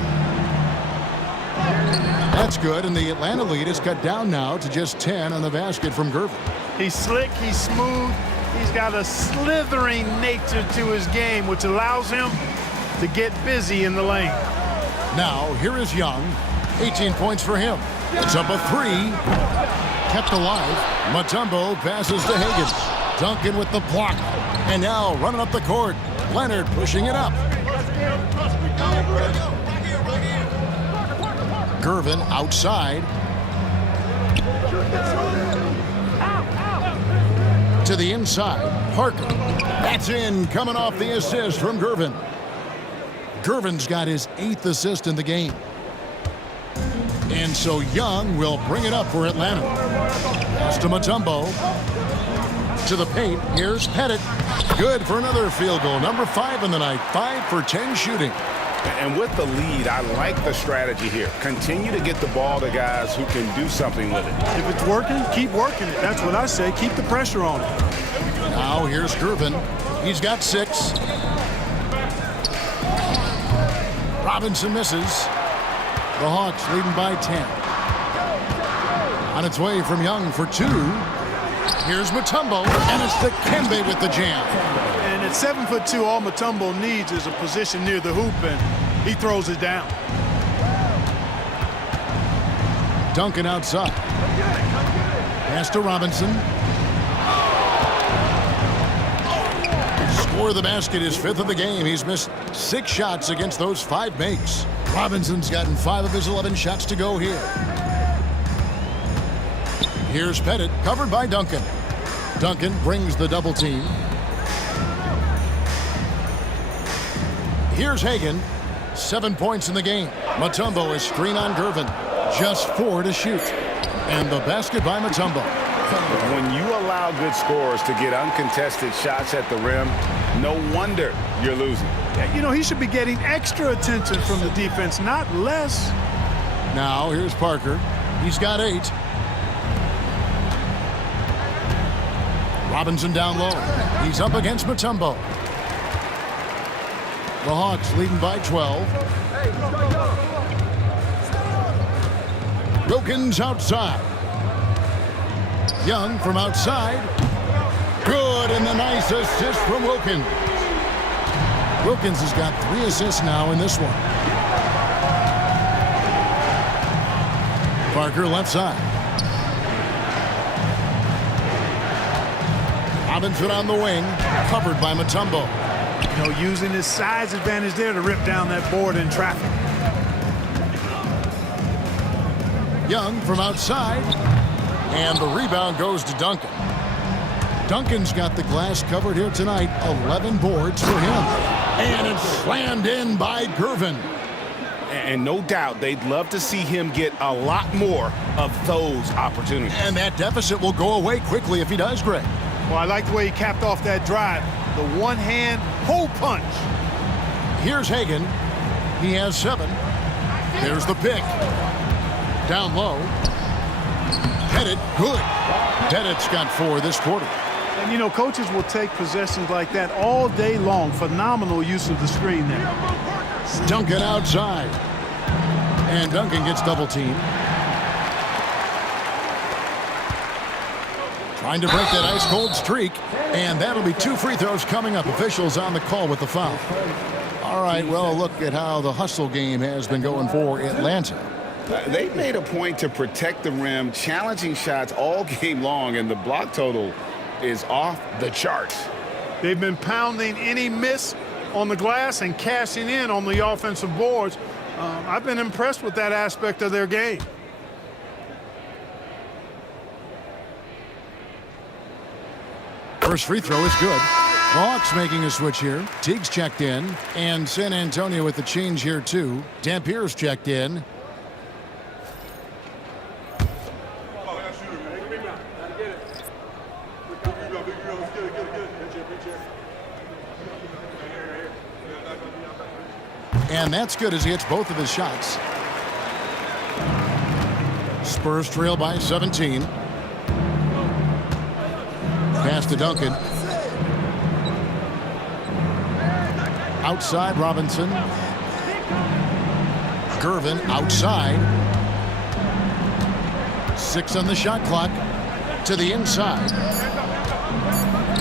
That's good, and the Atlanta lead is cut down now to just 10 on the basket from Gervin. He's slick, he's smooth, he's got a slithering nature to his game, which allows him to get busy in the lane. Now, here is Young. 18 points for him. It's up a 3. Kept alive. Mutombo passes to Hagan. Duncan with the block. And now running up the court. Leonard pushing it up. Gervin outside. To the inside. Parker. That's in, coming off the assist from Gervin. Gervin's got his 8th assist in the game. And so Young will bring it up for Atlanta. Pass to Mutombo. To the paint. Here's Pettit. Good for another field goal. Number 5 in the night. 5 for 10 shooting. And with the lead, I like the strategy here. Continue to get the ball to guys who can do something with it. If it's working, keep working it. That's what I say. Keep the pressure on it. Now here's Gervin. He's got 6. Robinson misses. The Hawks leading by 10. On its way from Young for 2. Here's Mutombo, and it's Dikembe with the jam. And at 7'2", all Mutombo needs is a position near the hoop, and he throws it down. Duncan outside. Pass to Robinson. Score the basket, his 5th of the game. He's missed 6 shots against those 5 makes. Robinson's gotten 5 of his 11 shots to go here. Here's Pettit, covered by Duncan. Duncan brings the double team. Here's Hagan. 7 points in the game. Mutombo is screen on Gervin. Just 4 to shoot. And the basket by Mutombo. When you allow good scorers to get uncontested shots at the rim, no wonder you're losing. Yeah, you know, he should be getting extra attention from the defense, not less. Now here's Parker. He's got 8. Robinson down low. He's up against Mutombo. The Hawks leading by 12. Wilkins outside. Young from outside. Good, and the nice assist from Wilkins. Wilkins has got 3 assists now in this one. Parker left side. Robinson on the wing, covered by Mutombo. You know, using his size advantage there to rip down that board in traffic. Young from outside, and the rebound goes to Duncan. Duncan's got the glass covered here tonight. 11 boards for him. And it's slammed in by Gervin. And no doubt they'd love to see him get a lot more of those opportunities. And that deficit will go away quickly if he does, Greg. Well, I like the way he capped off that drive. The one-hand hole punch. Here's Hagan. He has 7. There's the pick. Down low. Pettit, good. Pettit's got 4 this quarter. And, you know, coaches will take possessions like that all day long. Phenomenal use of the screen there. Duncan outside. And Duncan gets double teamed. Trying to break that ice-cold streak. And that'll be 2 free throws coming up. Officials on the call with the foul. All right, well, look at how the hustle game has been going for Atlanta. They've made a point to protect the rim, challenging shots all game long, and the block total is off the charts. They've been pounding any miss on the glass and cashing in on the offensive boards. I've been impressed with that aspect of their game. First free throw is good. The Hawks making a switch here. Teague's checked in. And San Antonio with the change here, too. Dampier's checked in. And that's good as he hits both of his shots. Spurs trail by 17. Pass to Duncan. Outside Robinson. Gervin outside. 6 on the shot clock. To the inside.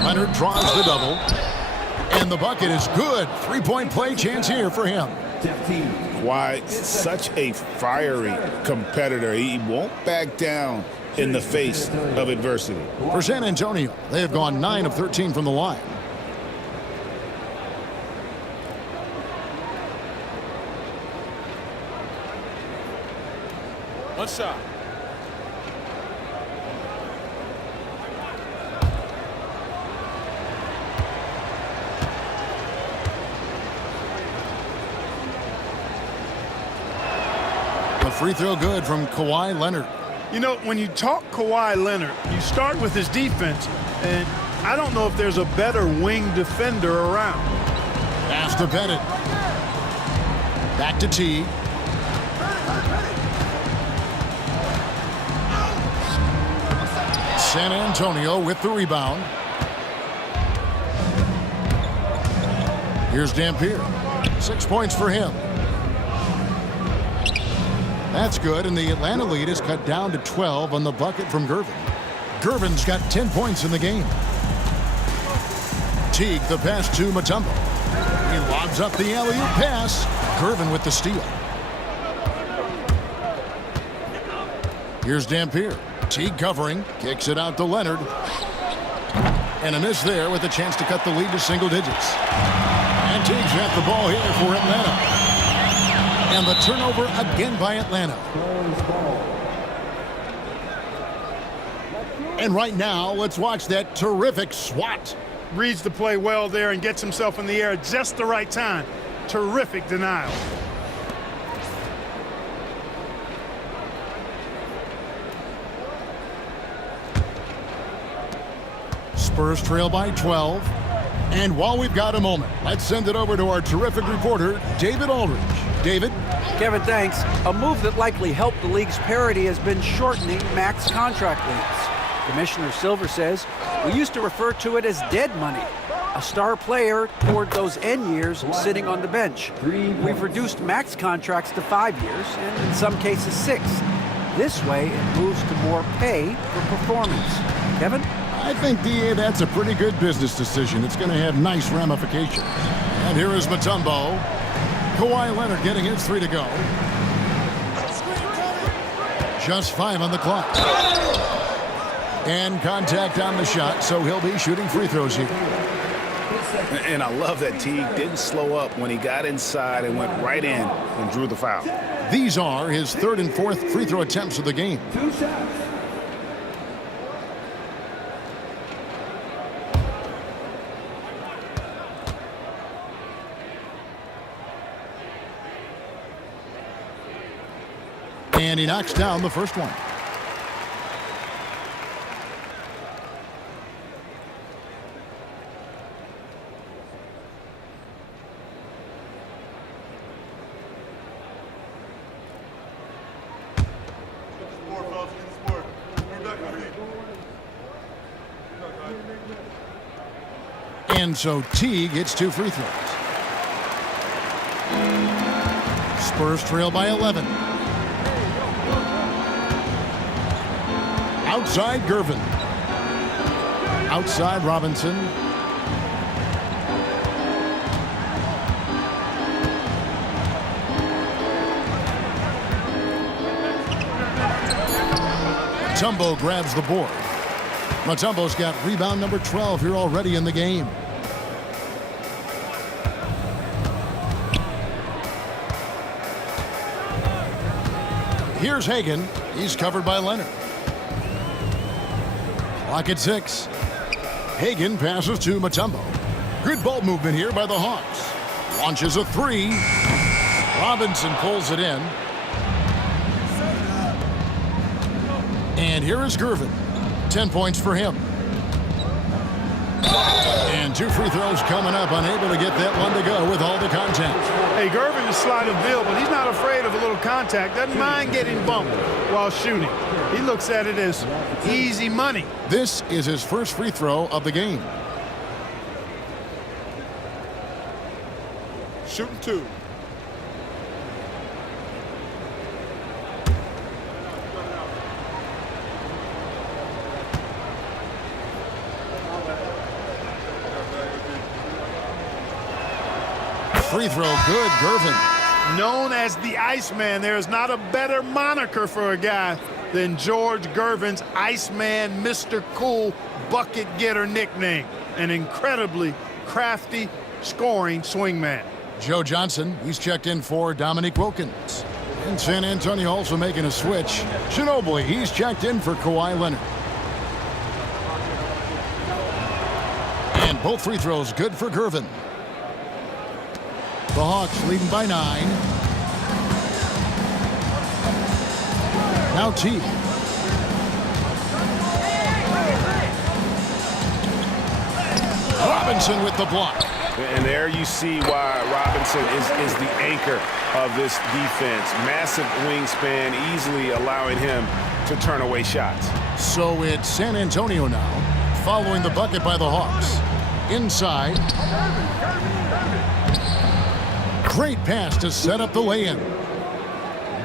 Leonard draws the double. And the bucket is good. 3-point play chance here for him. Why, such a fiery competitor. He won't back down in the face of adversity. For San Antonio, they have gone 9 of 13 from the line. One shot. The free throw good from Kawhi Leonard. You know, when you talk Kawhi Leonard, you start with his defense, and I don't know if there's a better wing defender around. Pass to Pettit. Back to Teague. San Antonio with the rebound. Here's Dampier. 6 points for him. That's good, and the Atlanta lead is cut down to 12 on the bucket from Gervin. Gervin's got 10 points in the game. Teague the pass to Mutombo. He lobs up the alley-oop pass. Gervin with the steal. Here's Dampier. Teague covering. Kicks it out to Leonard. And a miss there with a chance to cut the lead to single digits. And Teague's got the ball here for Atlanta. And the turnover again by Atlanta. And right now, let's watch that terrific swat. Reads the play well there and gets himself in the air at just the right time. Terrific denial. Spurs trail by 12. And while we've got a moment, let's send it over to our terrific reporter, David Aldridge. David? Kevin, thanks. A move that likely helped the league's parity has been shortening max contract lengths. Commissioner Silver says, we used to refer to it as dead money. A star player toward those end years sitting on the bench. We've reduced max contracts to 5 years, and in some cases 6. This way, it moves to more pay for performance. Kevin? I think, D.A., that's a pretty good business decision. It's going to have nice ramifications. And here is Mutombo. Kawhi Leonard getting his 3 to go. Just 5 on the clock. And contact on the shot, so he'll be shooting free throws here. And I love that Teague didn't slow up when he got inside and went right in and drew the foul. These are his 3rd and 4th free throw attempts of the game. 2 shots. And he knocks down the first one. And so Teague hits 2 free throws. Spurs trail by 11. Outside Gervin. Outside Robinson. Mutombo grabs the board. Mutombo's got rebound number 12 here already in the game. Here's Hagan. He's covered by Leonard. Clock at 6. Hagan passes to Mutombo. Good ball movement here by the Hawks. Launches a 3. Robinson pulls it in. And here is Gervin. 10 points for him. And 2 free throws coming up. Unable to get that one to go with all the contact. Hey, Gervin is sliding Bill, but he's not afraid of a little contact. Doesn't mind getting bumped while shooting. He looks at it as easy money. This is his first free throw of the game. Shooting 2. Free throw good, Gervin. Known as the Iceman, there is not a better moniker for a guy than George Gervin's Iceman Mr. Cool bucket getter nickname. An incredibly crafty scoring swingman. Joe Johnson, he's checked in for Dominique Wilkins. And San Antonio also making a switch. Ginobili, he's checked in for Kawhi Leonard. And both free throws good for Gervin. The Hawks leading by 9. Now Teague. Robinson with the block. And there you see why Robinson is the anchor of this defense. Massive wingspan, easily allowing him to turn away shots. So it's San Antonio now, following the bucket by the Hawks. Inside. Great pass to set up the lay-in.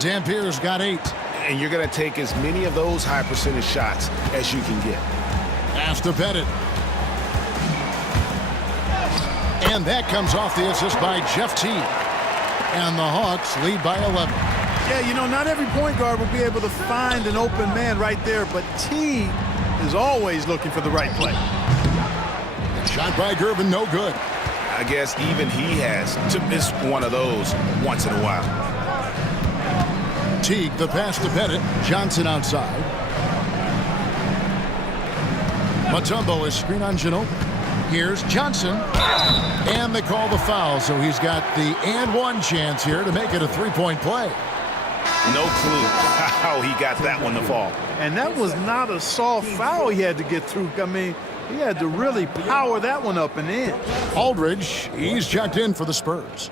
Dampier's got 8. And you're going to take as many of those high percentage shots as you can get. Pass to Pettit. And that comes off the assist by Jeff Teague. And the Hawks lead by 11. Yeah, you know, not every point guard will be able to find an open man right there, but Teague is always looking for the right play. Shot by Gervin, no good. I guess even he has to miss one of those once in a while. Teague, the pass to Pettit. Johnson outside. Mutombo is screen on Ginobili. Here's Johnson. And they call the foul, so he's got the and one chance here to make it a 3-point play. No clue how he got that one to fall. And that was not a soft foul he had to get through. I mean, he had to really power that one up and in. Aldridge, he's checked in for the Spurs.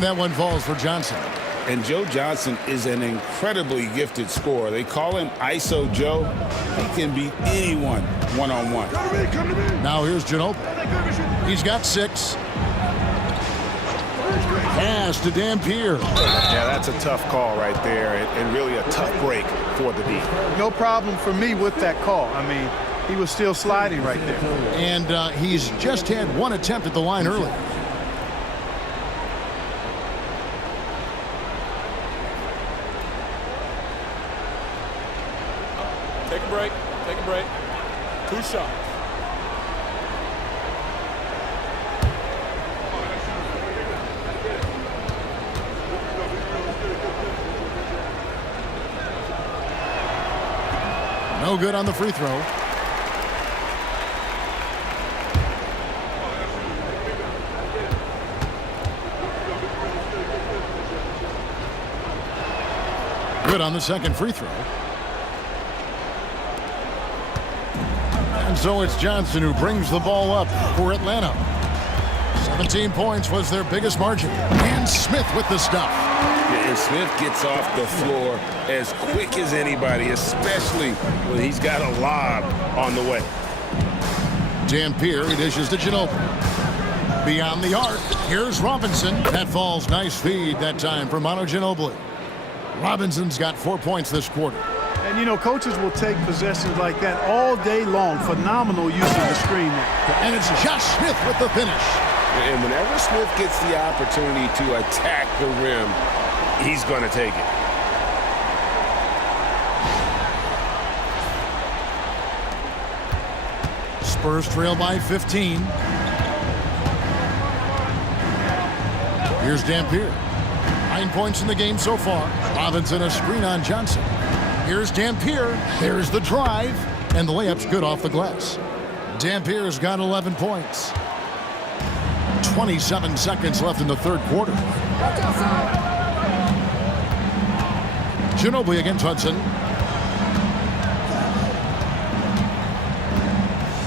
And that one falls for Johnson. And Joe Johnson is an incredibly gifted scorer. They call him ISO Joe. He can beat anyone one-on-one. Now here's Ginobili. He's got 6. Pass to Dampier. Yeah, that's a tough call right there, and really a tough break for the D. No problem for me with that call. I mean, he was still sliding right there. And he's just had 1 attempt at the line early. Take a break. Take a break. 2 shots. No good on the free throw. Good on the second free throw. And so it's Johnson who brings the ball up for Atlanta. 17 points was their biggest margin. And Smith with the stuff. And Smith gets off the floor as quick as anybody, especially when he's got a lob on the way. Dampier, he dishes to Ginobili. Beyond the arc, here's Robinson. That falls. Nice feed that time for Manu Ginobili. Robinson's got 4 points this quarter. And, you know, coaches will take possessions like that all day long. Phenomenal use of the screen there. And it's Josh Smith with the finish. And whenever Smith gets the opportunity to attack the rim, he's going to take it. Spurs trail by 15. Here's Dampier. 9 points in the game so far. Robinson a screen on Johnson. Here's Dampier. There's the drive. And the layup's good off the glass. Dampier's got 11 points. 27 seconds left in the third quarter. Ginobili against Hudson.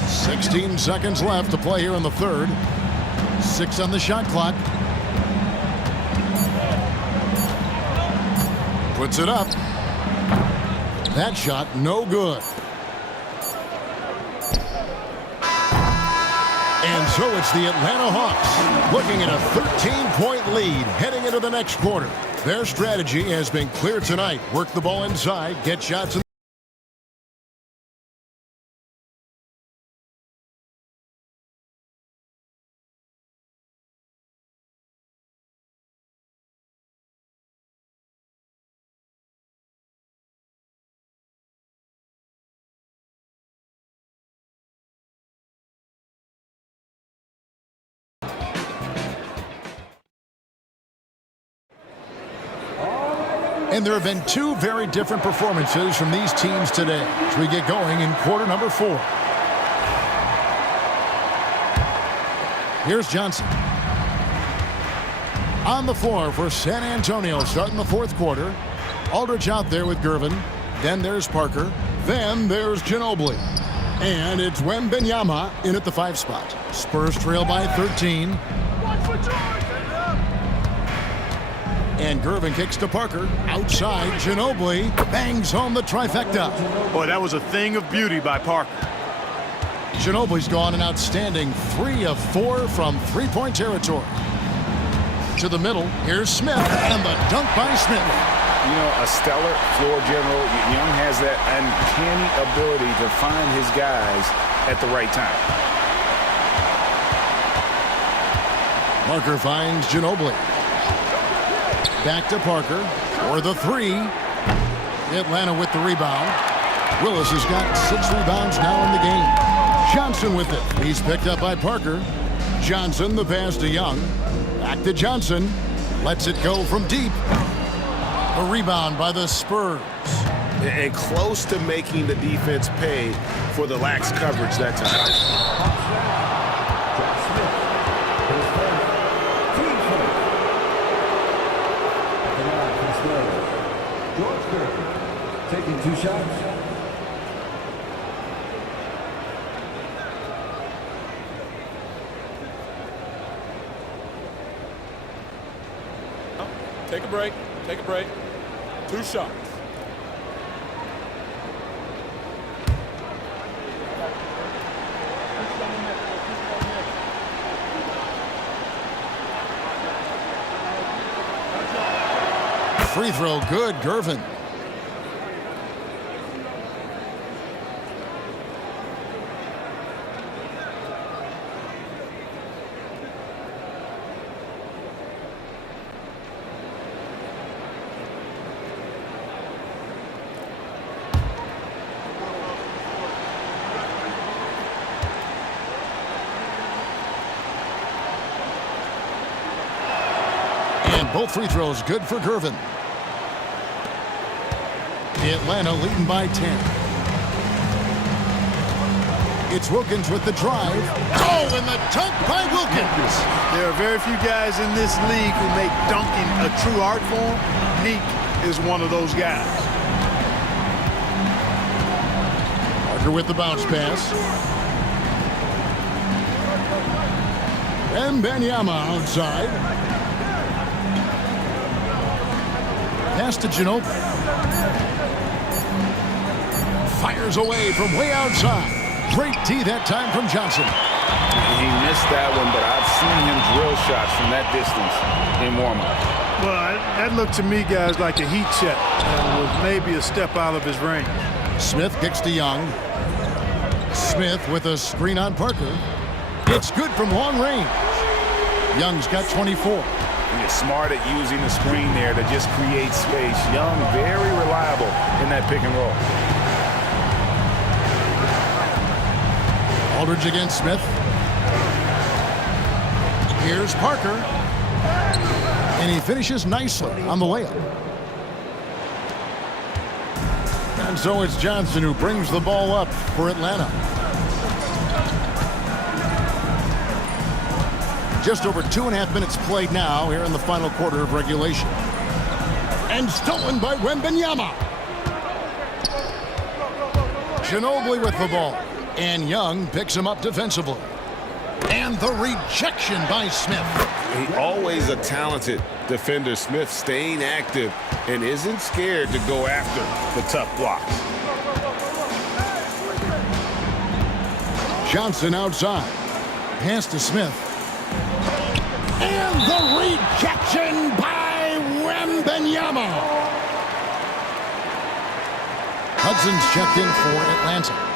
16 seconds left to play here in the third. 6 on the shot clock. Puts it up. That shot no good. And so it's the Atlanta Hawks looking at a 13-point lead heading into the next quarter. Their strategy has been clear tonight. Work the ball inside, get shots in. And there have been 2 very different performances from these teams today as we get going in quarter number 4. Here's Johnson. On the floor for San Antonio starting the fourth quarter. Aldridge out there with Gervin. Then there's Parker. Then there's Ginobili. And it's Wembanyama in at the 5 spot. Spurs trail by 13. And Gervin kicks to Parker. Outside, Ginobili bangs home the trifecta. Boy, that was a thing of beauty by Parker. Ginobili's gone an outstanding 3 of 4 from three-point territory. To the middle, here's Smith, and the dunk by Smith. You know, a stellar floor general. Young has that uncanny ability to find his guys at the right time. Parker finds Ginobili. Back to Parker for the 3. Atlanta with the rebound. Willis has got 6 rebounds now in the game. Johnson with it. He's picked up by Parker. Johnson, the pass to Young. Back to Johnson. Lets it go from deep. A rebound by the Spurs. And close to making the defense pay for the lax coverage that time. Taking 2 shots. Take a break. Take a break. 2 shots. Free throw good, Gervin. And both free throws good for Gervin. Atlanta leading by 10. It's Wilkins with the drive. Oh, and the dunk by Wilkins. There are very few guys in this league who make dunking a true art form. Neek is one of those guys. Parker with the bounce pass. And Wembanyama outside. Pass to Ginobili. Fires away from way outside. Great D that time from Johnson. He missed that one, but I've seen him drill shots from that distance in warm-up. Well, that looked to me, guys, like a heat check. Was maybe a step out of his range. Smith kicks to Young. Smith with a screen on Parker. It's good from long range. Young's got 24. And you're smart at using the screen there to just create space. Young, very reliable in that pick and roll. Aldridge against Smith. Here's Parker. And he finishes nicely on the layup. And so it's Johnson who brings the ball up for Atlanta. Just over 2.5 minutes played now here in the final quarter of regulation. And stolen by Wembanyama. Ginobili with the ball. And Young picks him up defensively. And the rejection by Smith. He always a talented defender. Smith staying active and isn't scared to go after the tough blocks. Johnson outside. Pass to Smith. And the rejection by Wembanyama. Hudson's checked in for Atlanta.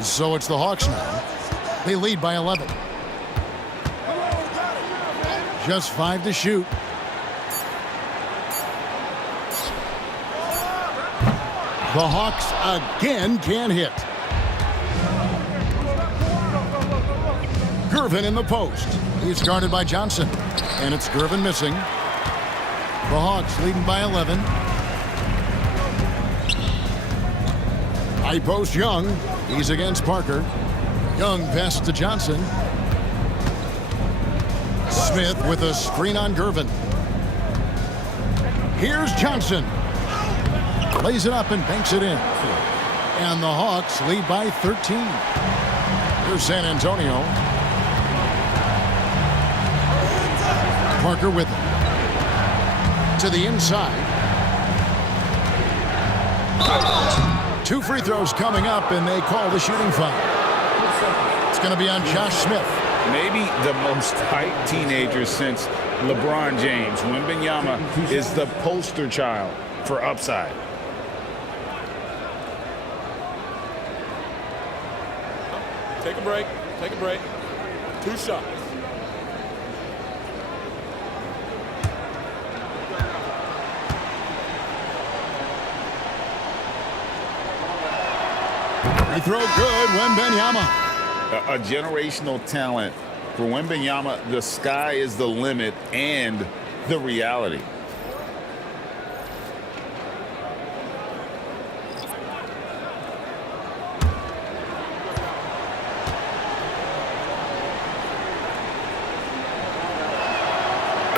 So it's the Hawks now. They lead by 11. Just 5 to shoot. The Hawks again can't hit. Gervin in the post. He's guarded by Johnson. And it's Gervin missing. The Hawks leading by 11. High post Young. He's against Parker. Young passes to Johnson. Smith with a screen on Gervin. Here's Johnson. Lays it up and banks it in. And the Hawks lead by 13. Here's San Antonio. Parker with him. To the inside. 2 free throws coming up, and they call the shooting foul. It's going to be on Josh Smith. Maybe the most hyped teenager since LeBron James. Wembanyama is the poster child for upside. Take a break. Take a break. 2 shots. Free throw good, Wembanyama. A generational talent. For Wembanyama, the sky is the limit and the reality.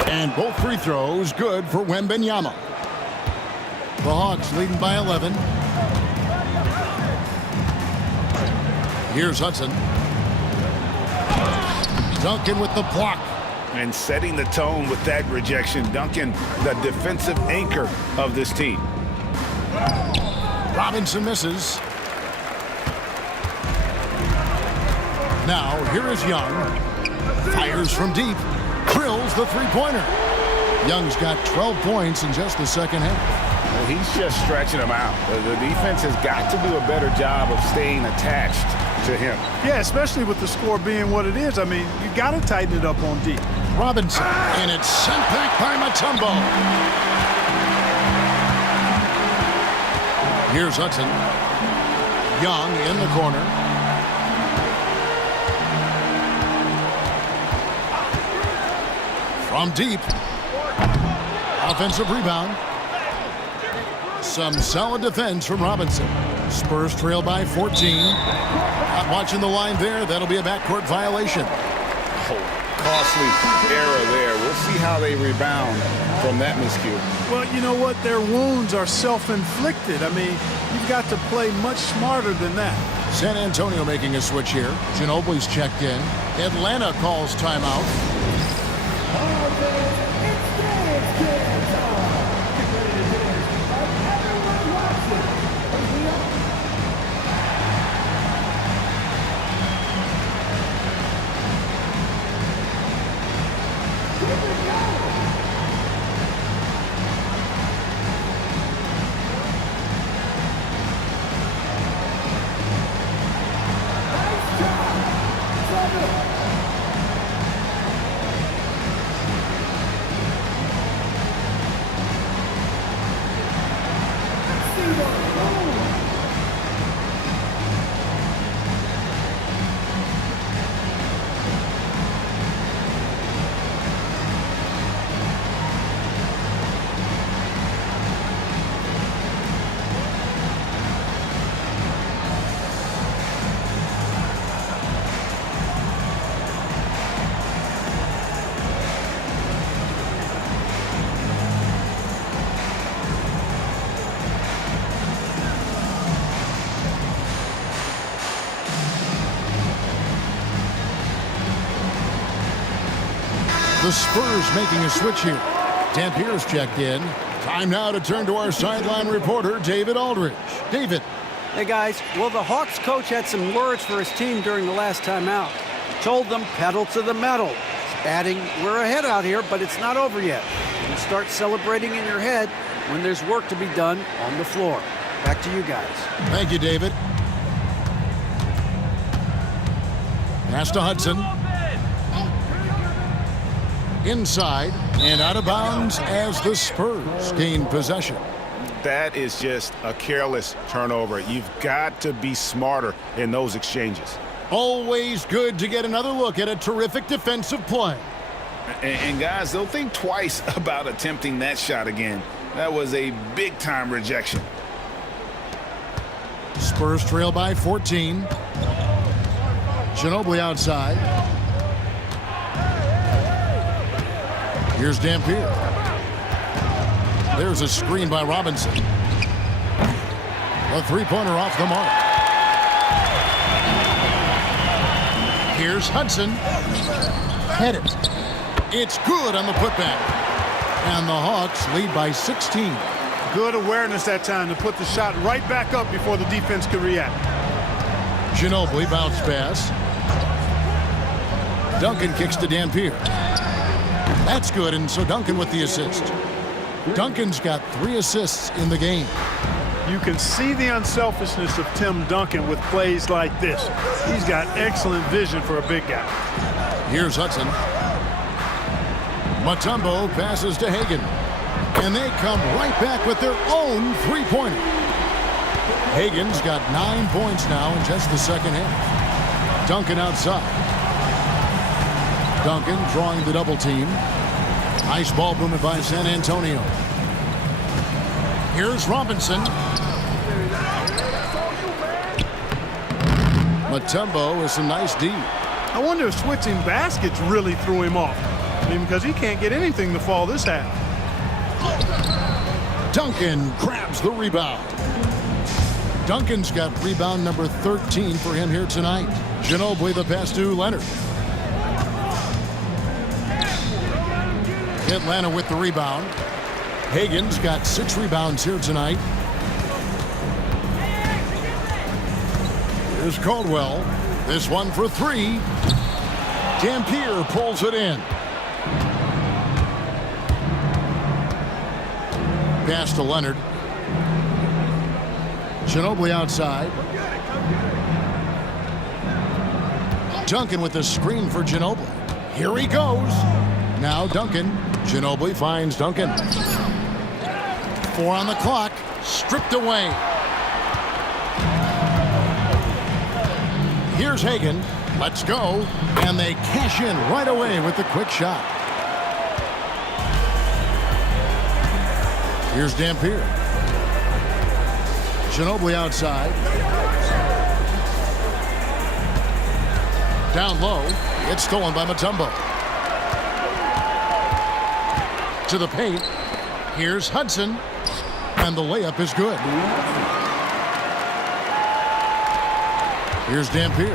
And both free throws good for Wembanyama. The Hawks leading by 11. Here's Hudson. Duncan with the block. And setting the tone with that rejection. Duncan, the defensive anchor of this team. Robinson misses. Now, here is Young. Fires from deep. Drills the three-pointer. Young's got 12 points in just the second half. Well, he's just stretching them out. The defense has got to do a better job of staying attached to him. Yeah, especially with the score being what it is. I mean, you got to tighten it up on deep. Robinson, and it's sent back by Mutombo. Here's Hudson. Young in the corner. From deep. Offensive rebound. Some solid defense from Robinson. Spurs trail by 14. Not watching the line there. That'll be a backcourt violation. Costly error there. We'll see how they rebound from that miscue. Well, you know what? Their wounds are self-inflicted. I mean, you've got to play much smarter than that. San Antonio making a switch here. Ginobili's checked in. Atlanta calls timeout. The Spurs making a switch here. Dampier's checked in. Time now to turn to our sideline reporter, David Aldridge. David. Hey, guys. Well, the Hawks coach had some words for his team during the last time out. He told them pedal to the metal. Adding, we're ahead out here, but it's not over yet. You can start celebrating in your head when there's work to be done on the floor. Back to you guys. Thank you, David. Pass to Hudson. Inside and out of bounds as the Spurs gain possession. That is just a careless turnover. You've got to be smarter in those exchanges. Always good to get another look at a terrific defensive play. And guys, they'll think twice about attempting that shot again. That was a big-time rejection. Spurs trail by 14. Ginobili outside. Here's Dampier. There's a screen by Robinson. A three-pointer off the mark. Here's Hudson. Headed. It's good on the putback. And the Hawks lead by 16. Good awareness that time to put the shot right back up before the defense could react. Ginobili bounce pass. Duncan kicks to Dampier. That's good, and so Duncan with the assist. Duncan's got 3 assists in the game. You can see the unselfishness of Tim Duncan with plays like this. He's got excellent vision for a big guy. Here's Hudson. Mutombo passes to Hagan. And they come right back with their own three-pointer. Hagan's got 9 points now in just the second half. Duncan outside. Duncan drawing the double team. Nice ball movement by San Antonio. Here's Robinson. Mutombo with some nice D. I wonder if switching baskets really threw him off. I mean, because he can't get anything to fall this half. Duncan grabs the rebound. Duncan's got rebound number 13 for him here tonight. Ginobili the pass to Leonard. Atlanta with the rebound. Hagan's got 6 rebounds here tonight. Here's Caldwell. This one for 3. Dampier pulls it in. Pass to Leonard. Ginobili outside. Duncan with the screen for Ginobili. Here he goes. Now Duncan. Ginobili finds Duncan. 4 on the clock. Stripped away. Here's Hagan. Let's go. And they cash in right away with the quick shot. Here's Dampier. Ginobili outside. Down low. It's stolen by Mutombo. To the paint. Here's Hudson. And the layup is good. Here's Dampier.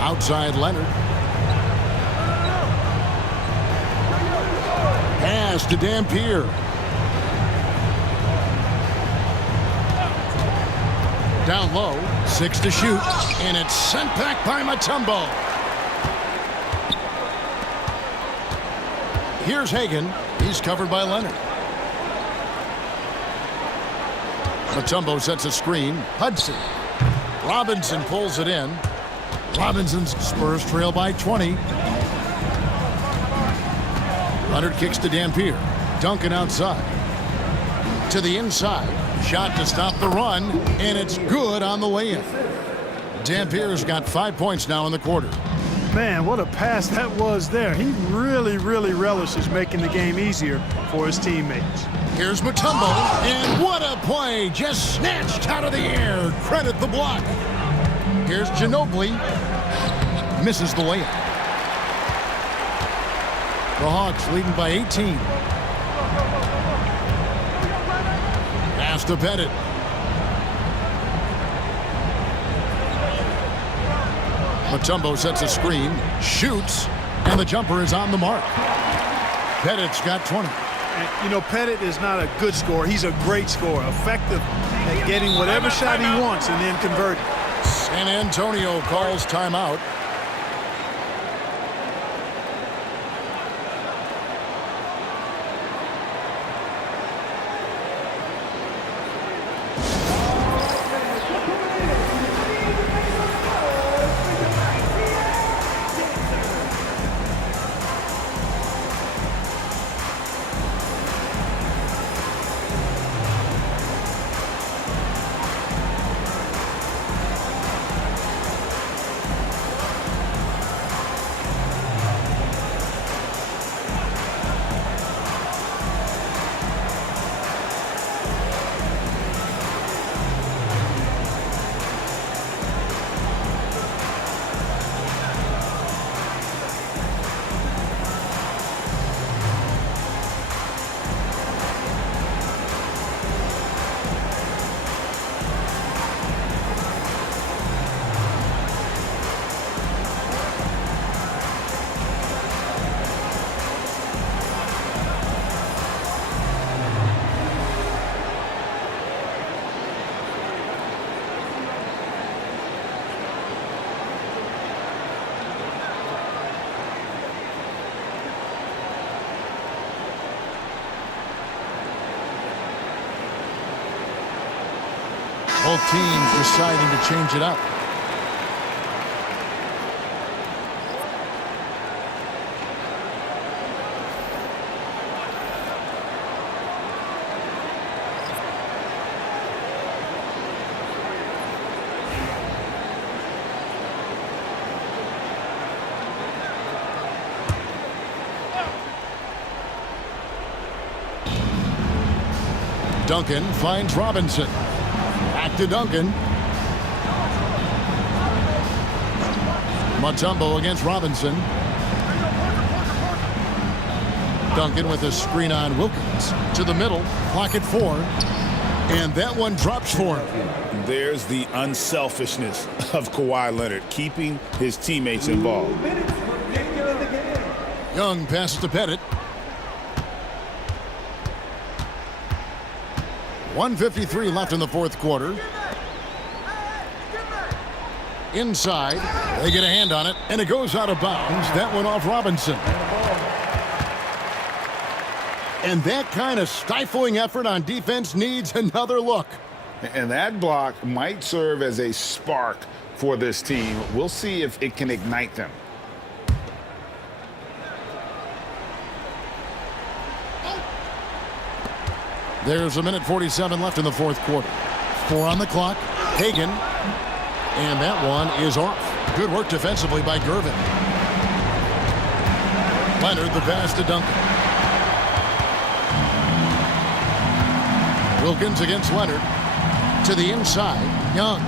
Outside Leonard. Pass to Dampier. Down low, 6 to shoot, and it's sent back by Mutombo. Here's Hagan. He's covered by Leonard. Mutombo sets a screen. Hudson. Robinson pulls it in. Robinson's Spurs trail by 20. Leonard kicks to Dampier. Duncan outside. To the inside. Shot to stop the run, and it's good on the way-in. Dampier's got 5 points now in the quarter. Man, what a pass that was there. He really, really relishes making the game easier for his teammates. Here's Mutombo, and what a play! Just snatched out of the air. Credit the block. Here's Ginobili. Misses the layup. The Hawks leading by 18. Pass to Pettit. Mutombo sets a screen, shoots, and the jumper is on the mark. Pettit's got 20. And, you know, Pettit is not a good scorer. He's a great scorer, effective at getting whatever shot he wants and then converting. San Antonio calls timeout. Both teams deciding to change it up. Duncan finds Robinson. Back to Duncan. Mutombo against Robinson. Duncan with a screen on Wilkins. To the middle, clock at 4. And that one drops for him. There's the unselfishness of Kawhi Leonard, keeping his teammates involved. Young passes to Pettit. 1:53 left in the fourth quarter. Inside, they get a hand on it, and it goes out of bounds. That one off Robinson. And that kind of stifling effort on defense needs another look. And that block might serve as a spark for this team. We'll see if it can ignite them. There's 1:47 left in the fourth quarter. 4 on the clock. Hagan. And that one is off. Good work defensively by Gervin. Leonard the pass to Duncan. Wilkins against Leonard. To the inside. Young.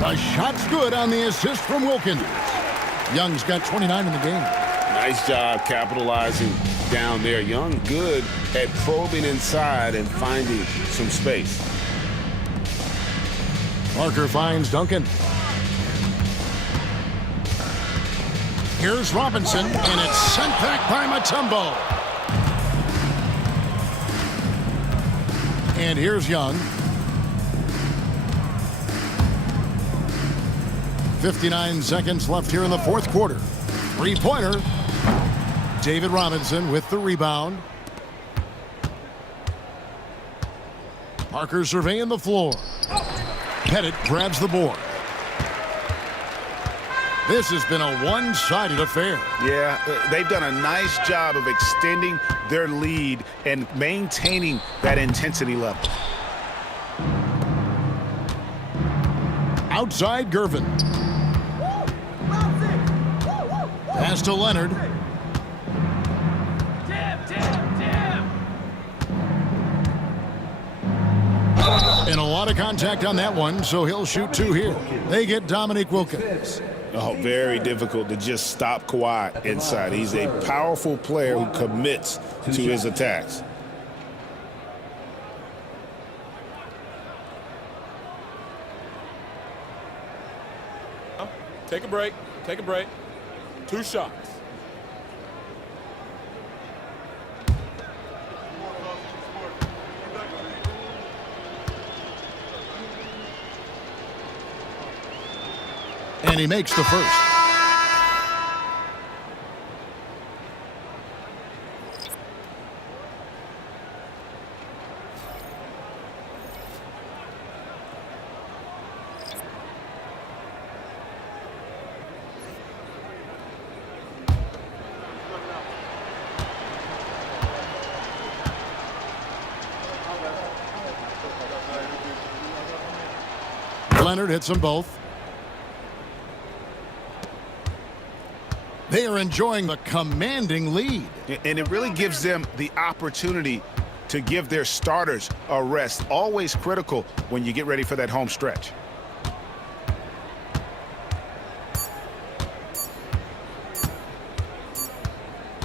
The shot's good on the assist from Wilkins. Young's got 29 in the game. Nice job capitalizing down there. Young good at probing inside and finding some space. Parker finds Duncan. Here's Robinson, and it's sent back by Mutombo. And here's Young. 59 seconds left here in the fourth quarter. Three-pointer. David Robinson with the rebound. Parker surveying the floor. Pettit grabs the board. This has been a one-sided affair. Yeah, they've done a nice job of extending their lead and maintaining that intensity level. Outside Gervin. Pass to Leonard. And a lot of contact on that one, so he'll shoot 2 here. They get Dominique Wilkins. Oh, very difficult to just stop Kawhi inside. He's a powerful player who commits to his attacks. Take a break. Take a break. 2 shots. And he makes the first. Leonard hits them both. They are enjoying the commanding lead. And it really gives them the opportunity to give their starters a rest. Always critical when you get ready for that home stretch.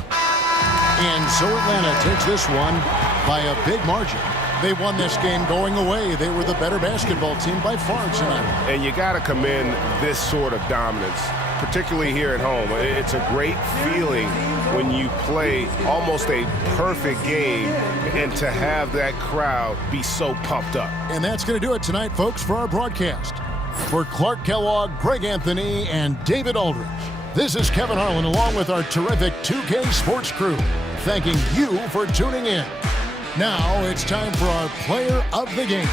And so Atlanta takes this one by a big margin. They won this game going away. They were the better basketball team by far tonight. And you got to commend this sort of dominance, particularly here at home. It's a great feeling when you play almost a perfect game and to have that crowd be so pumped up. And that's going to do it tonight, folks, for our broadcast. For Clark Kellogg, Greg Anthony, and David Aldridge, this is Kevin Harlan along with our terrific 2K Sports crew, thanking you for tuning in. Now it's time for our player of the game.